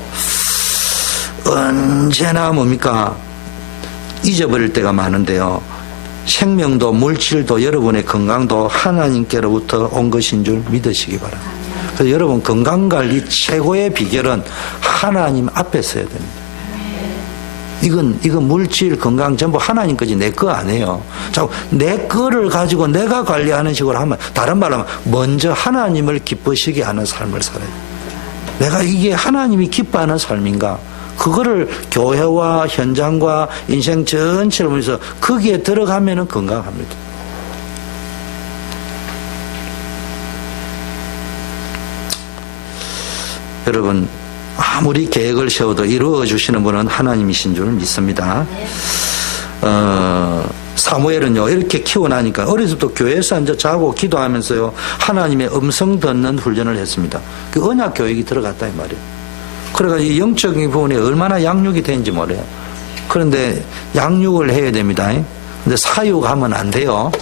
언제나 뭡니까? 잊어버릴 때가 많은데요. 생명도 물질도 여러분의 건강도 하나님께로부터 온 것인 줄 믿으시기 바랍니다. 그래서 여러분 건강관리 최고의 비결은 하나님 앞에 서야 됩니다. 이건 물질 건강 전부 하나님 거지 내 거 아니에요. 자꾸 내 거를 가지고 내가 관리하는 식으로 하면, 다른 말로 하면 먼저 하나님을 기쁘시게 하는 삶을 살아야 돼요. 내가 이게 하나님이 기뻐하는 삶인가? 그거를 교회와 현장과 인생 전체를 보면서 거기에 들어가면은 건강합니다. 여러분, 아무리 계획을 세워도 이루어 주시는 분은 하나님이신 줄 믿습니다. 사무엘은요, 이렇게 키워나니까 어렸을 때 교회에서 앉아 자고 기도하면서요, 하나님의 음성 듣는 훈련을 했습니다. 그 언약 교육이 들어갔다 이 말이에요. 그래가지고 이 영적인 부분에 얼마나 양육이 되는지 몰라요. 그런데 양육을 해야 됩니다. 근데 사육하면 안 돼요.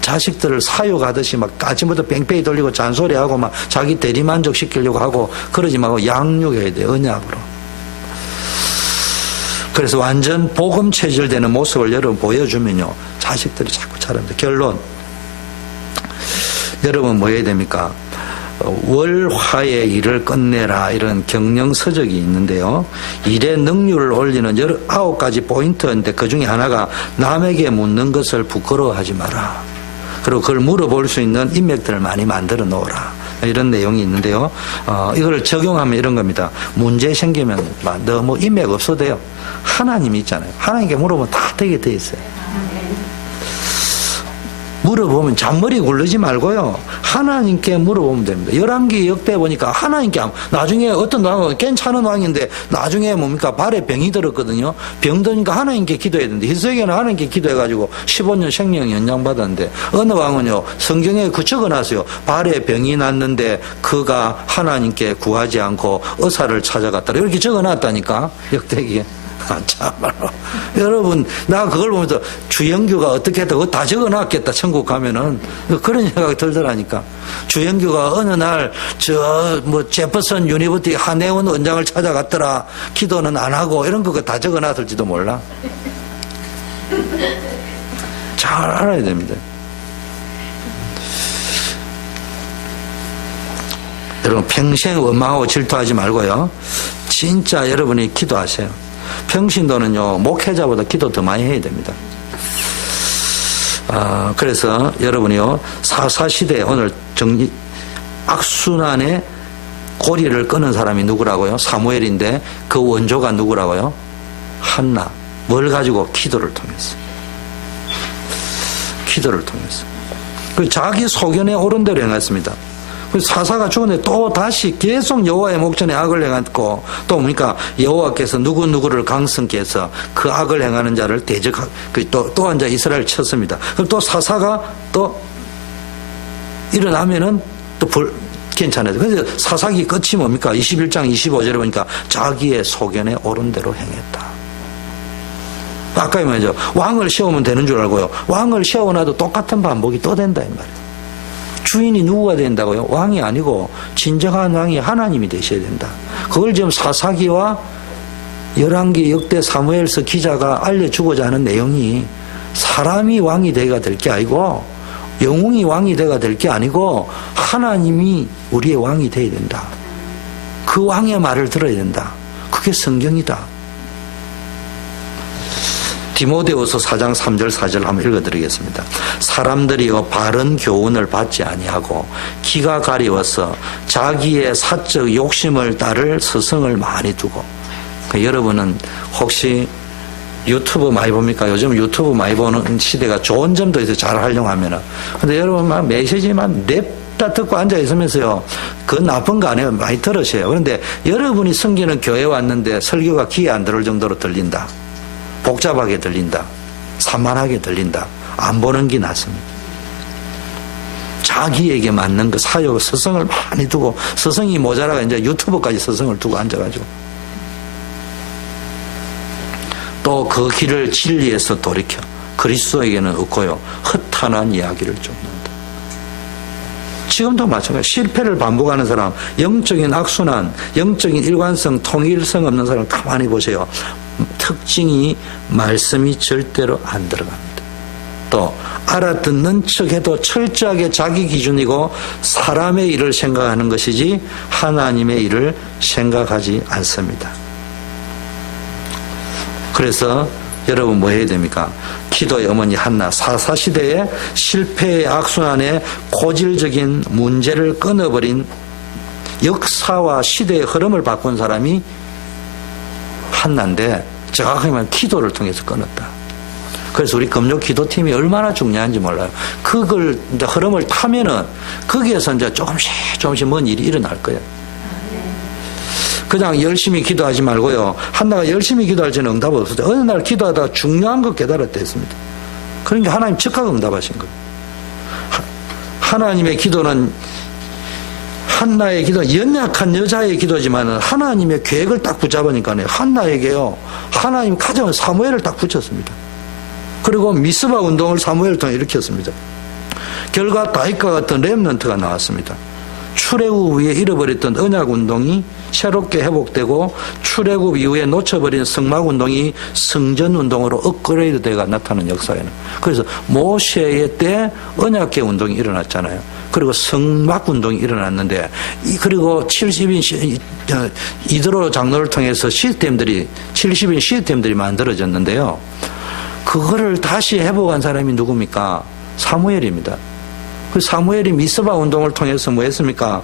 자식들을 사육하듯이 막 아침부터 뺑뺑이 돌리고 잔소리하고 막 자기 대리만족 시키려고 하고 그러지 말고 양육해야 돼요. 언약으로. 그래서 완전 복음 체질되는 모습을 여러분 보여주면요, 자식들이 자꾸 자랍니다. 결론, 여러분 뭐 해야 됩니까? 월화의 일을 끝내라, 이런 경영서적이 있는데요, 일의 능률을 올리는 19가지 포인트인데 그 중에 하나가 남에게 묻는 것을 부끄러워하지 마라. 그리고 그걸 물어볼 수 있는 인맥들을 많이 만들어 놓으라, 이런 내용이 있는데요, 이걸 적용하면 이런 겁니다. 문제 생기면 너 뭐 인맥 없어도 돼요. 하나님이 있잖아요. 하나님께 물어보면 다 되게 돼 있어요. 물어보면 잔머리 굴르지 말고요. 하나님께 물어보면 됩니다. 열왕기 역대 보니까 하나님께 나중에 어떤 왕은 괜찮은 왕인데 나중에 뭡니까 발에 병이 들었거든요. 병 드니까 하나님께 기도해야 되는데 히스기야는 하나님께 기도해가지고 15년 생명 연장받았는데 어느 왕은요 성경에 그 적어놨어요. 발에 병이 났는데 그가 하나님께 구하지 않고 의사를 찾아갔다 이렇게 적어놨다니까 역대기에. 참말로. 여러분, 나 그걸 보면서 주영규가 어떻게 했다, 그거 다 적어놨겠다, 천국 가면은. 그런 생각이 들더라니까. 주영규가 어느 날, 제퍼슨 유니버티 한혜원 원장을 찾아갔더라. 기도는 안 하고, 이런 거 다 적어놨을지도 몰라. 잘 알아야 됩니다. 여러분, 평생 원망하고 질투하지 말고요. 진짜 여러분이 기도하세요. 평신도는요, 목회자보다 기도 더 많이 해야 됩니다. 그래서 여러분이요, 사사시대에 오늘 악순환의 고리를 끊은 사람이 누구라고요? 사무엘인데 그 원조가 누구라고요? 한나. 뭘 가지고? 기도를 통해서. 기도를 통해서. 그 자기 소견에 옳은 대로 행했습니다. 사사가 죽었는데 또 다시 계속 여호와의 목전에 악을 행했고 또 뭡니까 여호와께서 누구누구를 강성케 해서 그 악을 행하는 자를 대적하고 또 한 자 이스라엘을 쳤습니다. 그럼 또 사사가 또 일어나면은 또 괜찮아요. 그래서 사사기 끝이 뭡니까 21장 25절에 보니까 자기의 소견에 옳은 대로 행했다. 아까 이 말이죠. 왕을 세우면 되는 줄 알고요. 왕을 세워놔도 똑같은 반복이 또 된다 이 말이에요. 주인이 누구가 된다고요? 왕이 아니고 진정한 왕이 하나님이 되셔야 된다. 그걸 지금 사사기와 열왕기 역대 사무엘서 기자가 알려주고자 하는 내용이 사람이 왕이 되가 될 게 아니고 영웅이 왕이 되가 될 게 아니고 하나님이 우리의 왕이 되어야 된다. 그 왕의 말을 들어야 된다. 그게 성경이다. 디모데후서 4장 3절 4절 한번 읽어드리겠습니다. 사람들이요 바른 교훈을 받지 아니하고 기가 가리워서 자기의 사적 욕심을 따를 스승을 많이 두고 여러분은 혹시 유튜브 많이 봅니까? 요즘 유튜브 많이 보는 시대가 좋은 점도 있어요. 잘 활용하면은. 근데 여러분만 메시지만 냅다 듣고 앉아 있으면서요. 그건 나쁜 거 아니에요. 많이 들으세요. 그런데 여러분이 섬기는 교회 왔는데 설교가 귀에 안 들을 정도로 들린다. 복잡하게 들린다. 산만하게 들린다. 안 보는 게 낫습니다. 자기에게 맞는 그 사역, 스승을 많이 두고, 스승이 모자라가 이제 유튜브까지 스승을 두고 앉아가지고. 또 그 길을 진리에서 돌이켜. 그리스도에게는 없고요. 허탄한 이야기를 쫓는다. 지금도 마찬가지예요. 실패를 반복하는 사람, 영적인 악순환, 영적인 일관성, 통일성 없는 사람 가만히 보세요. 특징이 말씀이 절대로 안 들어갑니다. 또 알아듣는 척해도 철저하게 자기 기준이고 사람의 일을 생각하는 것이지 하나님의 일을 생각하지 않습니다. 그래서 여러분 뭐 해야 됩니까? 기도의 어머니 한나 사사시대의 실패의 악순환의 고질적인 문제를 끊어버린 역사와 시대의 흐름을 바꾼 사람이 한나인데 정확하게 말하면 기도를 통해서 끊었다. 그래서 우리 금요 기도팀이 얼마나 중요한지 몰라요. 그걸 이제 흐름을 타면은 거기에서 이제 조금씩 뭔 일이 일어날 거예요. 그냥 열심히 기도하지 말고요. 한나가 열심히 기도할 때는 응답 없었어요. 어느 날 기도하다가 중요한 거 깨달았다 했습니다. 그러니까 하나님 즉각 응답하신 거예요. 하나님의 기도는 한나의 기도는 연약한 여자의 기도지만 하나님의 계획을 딱 붙잡으니까요. 한나에게요. 하나님 가정은 사무엘을 딱 붙였습니다. 그리고 미스바 운동을 사무엘을 통해 일으켰습니다. 결과 다윗과 같은 렘넌트가 나왔습니다. 출애굽 이후에 잃어버렸던 언약운동이 새롭게 회복되고 출애굽 이후에 놓쳐버린 성막운동이 성전운동으로 업그레이드되어 나타나는 역사에는. 그래서 모세의 때 언약계 운동이 일어났잖아요. 그리고 성막운동이 일어났는데 그리고 70인 이드로 장로를 통해서 70인 시스템들이 만들어졌는데요. 그거를 다시 회복한 사람이 누굽니까? 사무엘입니다. 그 사무엘이 미스바 운동을 통해서 뭐 했습니까?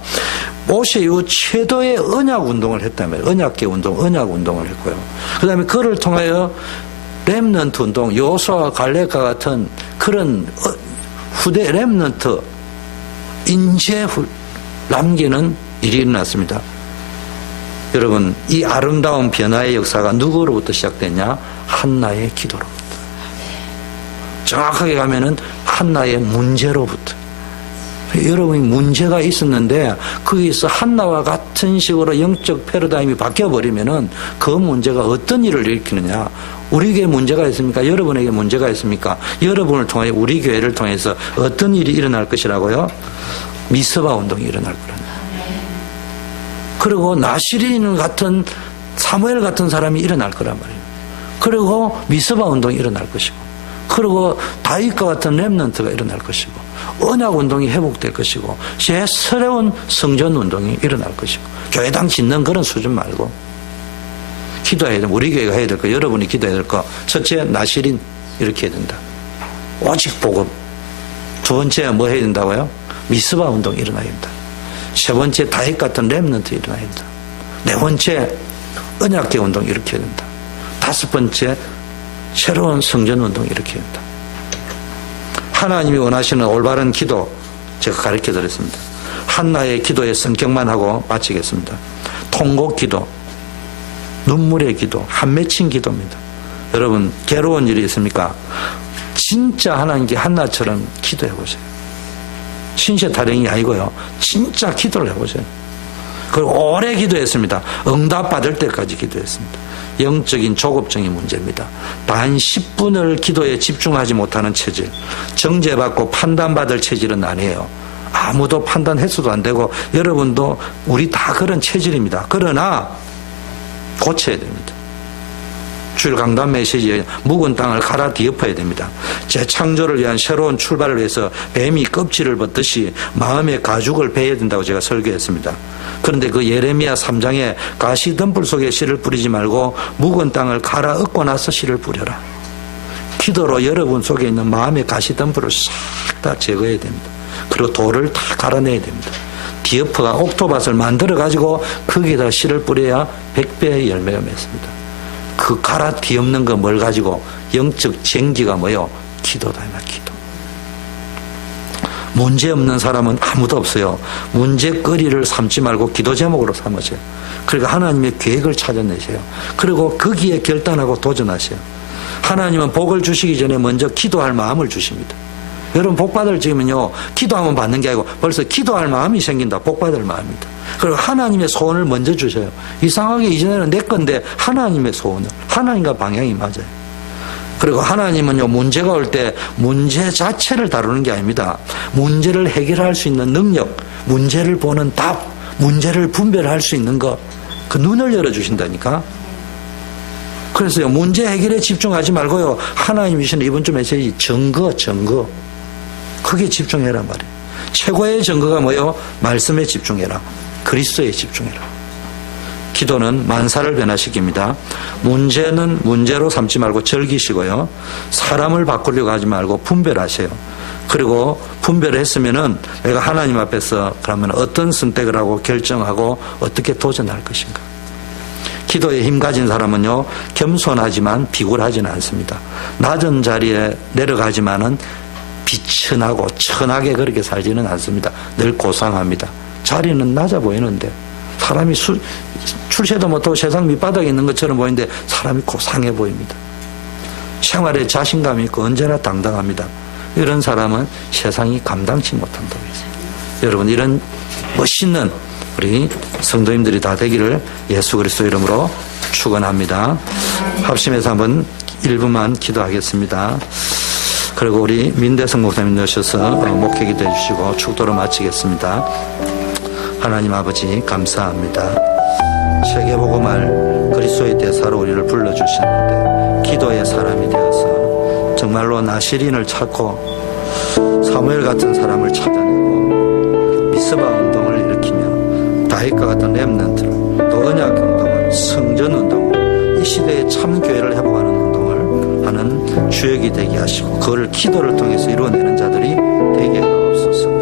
모세 이후 최도의 언약 운동을 했다면 언약계 운동, 언약 운동을 했고요. 그 다음에 그를 통하여 렘넌트 운동, 요수아와 갈렙과 같은 그런 후대 렘넌트 인재 남기는 일이 일어났습니다. 여러분, 이 아름다운 변화의 역사가 누구로부터 시작됐냐? 한나의 기도로부터. 정확하게 가면은 한나의 문제로부터. 여러분이 문제가 있었는데 거기서 한나와 같은 식으로 영적 패러다임이 바뀌어버리면은 그 문제가 어떤 일을 일으키느냐? 우리 교회에 문제가 있습니까? 여러분에게 문제가 있습니까? 여러분을 통해 우리 교회를 통해서 어떤 일이 일어날 것이라고요? 미스바 운동이 일어날 거랍니다. 그리고 나시린 같은 사무엘 같은 사람이 일어날 거란 말이에요. 그리고 미스바 운동이 일어날 것이고, 그리고 다윗과 같은 렘넌트가 일어날 것이고, 언약 운동이 회복될 것이고, 새로운 성전 운동이 일어날 것이고, 교회당 짓는 그런 수준 말고 기도해야 돼. 우리 교회가 해야 될 거, 여러분이 기도해야 될 거. 첫째, 나시린 이렇게 해야 된다. 오직 복음. 두 번째, 뭐 해야 된다고요? 미스바 운동이 일어나야 된다. 세 번째, 다윗 같은 렘넌트 일어나야 된다. 네 번째, 언약계 운동 이렇게 해야 된다. 다섯 번째, 새로운 성전 운동 이렇게 해야 된다. 하나님이 원하시는 올바른 기도 제가 가르쳐 드렸습니다. 한나의 기도의 성격만 하고 마치겠습니다. 통곡 기도, 눈물의 기도, 한 맺힌 기도입니다. 여러분, 괴로운 일이 있습니까? 진짜 하나님께 한나처럼 기도해 보세요. 신세 타령이 아니고요. 진짜 기도를 해보세요. 그리고 오래 기도했습니다. 응답받을 때까지 기도했습니다. 영적인 조급증이 문제입니다. 단 10분을 기도에 집중하지 못하는 체질, 정죄받고 판단받을 체질은 아니에요. 아무도 판단해서도 안 되고 여러분도 우리 다 그런 체질입니다. 그러나 고쳐야 됩니다. 주일 강단 메시지에 묵은 땅을 갈아 뒤엎어야 됩니다. 재창조를 위한 새로운 출발을 위해서 뱀이 껍질을 벗듯이 마음의 가죽을 베야 된다고 제가 설교했습니다. 그런데 그 예레미야 3장에 가시덤불 속에 씨를 뿌리지 말고 묵은 땅을 갈아 엎고 나서 씨를 뿌려라. 기도로 여러분 속에 있는 마음의 가시덤불을 싹 다 제거해야 됩니다. 그리고 돌을 다 갈아내야 됩니다. 디어프가 옥토밭을 만들어 가지고 거기에다 씨를 뿌려야 100배의 열매가 맺습니다. 그 갈아 뒤엎는 거 뭘 가지고 영적 쟁기가 뭐요? 기도다. 기도. 문제 없는 사람은 아무도 없어요. 문제거리를 삼지 말고 기도 제목으로 삼으세요. 그러니까 하나님의 계획을 찾아내세요. 그리고 거기에 결단하고 도전하세요. 하나님은 복을 주시기 전에 먼저 기도할 마음을 주십니다. 여러분 복 받을 지금은요, 기도하면 받는 게 아니고 벌써 기도할 마음이 생긴다. 복 받을 마음입니다. 그리고 하나님의 소원을 먼저 주셔요. 이상하게 이전에는 내 건데 하나님의 소원을, 하나님과 방향이 맞아요. 그리고 하나님은요, 문제가 올 때 문제 자체를 다루는 게 아닙니다. 문제를 해결할 수 있는 능력, 문제를 보는 답, 문제를 분별할 수 있는 것, 그 눈을 열어주신다니까. 그래서요, 문제 해결에 집중하지 말고요, 하나님이 주시는 이번 주 메시지 증거. 크게 집중해라 말이에요. 최고의 증거가 뭐예요? 말씀에 집중해라. 그리스도에 집중해라. 기도는 만사를 변화시킵니다. 문제는 문제로 삼지 말고 즐기시고요. 사람을 바꾸려고 하지 말고 분별하세요. 그리고 분별을 했으면은 내가 하나님 앞에서 그러면 어떤 선택을 하고 결정하고 어떻게 도전할 것인가. 기도에 힘 가진 사람은요, 겸손하지만 비굴하지는 않습니다. 낮은 자리에 내려가지만은 비천하고 천하게 그렇게 살지는 않습니다. 늘 고상합니다. 자리는 낮아 보이는데 사람이 출세도 못하고 세상 밑바닥에 있는 것처럼 보이는데 사람이 고상해 보입니다. 생활에 자신감이 있고 언제나 당당합니다. 이런 사람은 세상이 감당치 못한다고 했어요. 여러분, 이런 멋있는 우리 성도님들이 다 되기를 예수 그리스도 이름으로 축원합니다. 합심해서 한번 1분만 기도하겠습니다. 그리고 우리 민대성 목사님 넣으셔서 목회 기도해 주시고 축도로 마치겠습니다. 하나님 아버지 감사합니다. 세계복음할 그리스도의 대사로 우리를 불러주셨는데 기도의 사람이 되어서 정말로 나시린을 찾고 사무엘 같은 사람을 찾아내고 미스바 운동을 일으키며 다윗과 같은 렘넌트를 또 언약 운동을 성전 운동을 이 시대의 참 교회를 회복하는 운동을 하는 주역이 되게 하시고 그를 기도를 통해서 이루어내는 자들이 되게 하옵소서.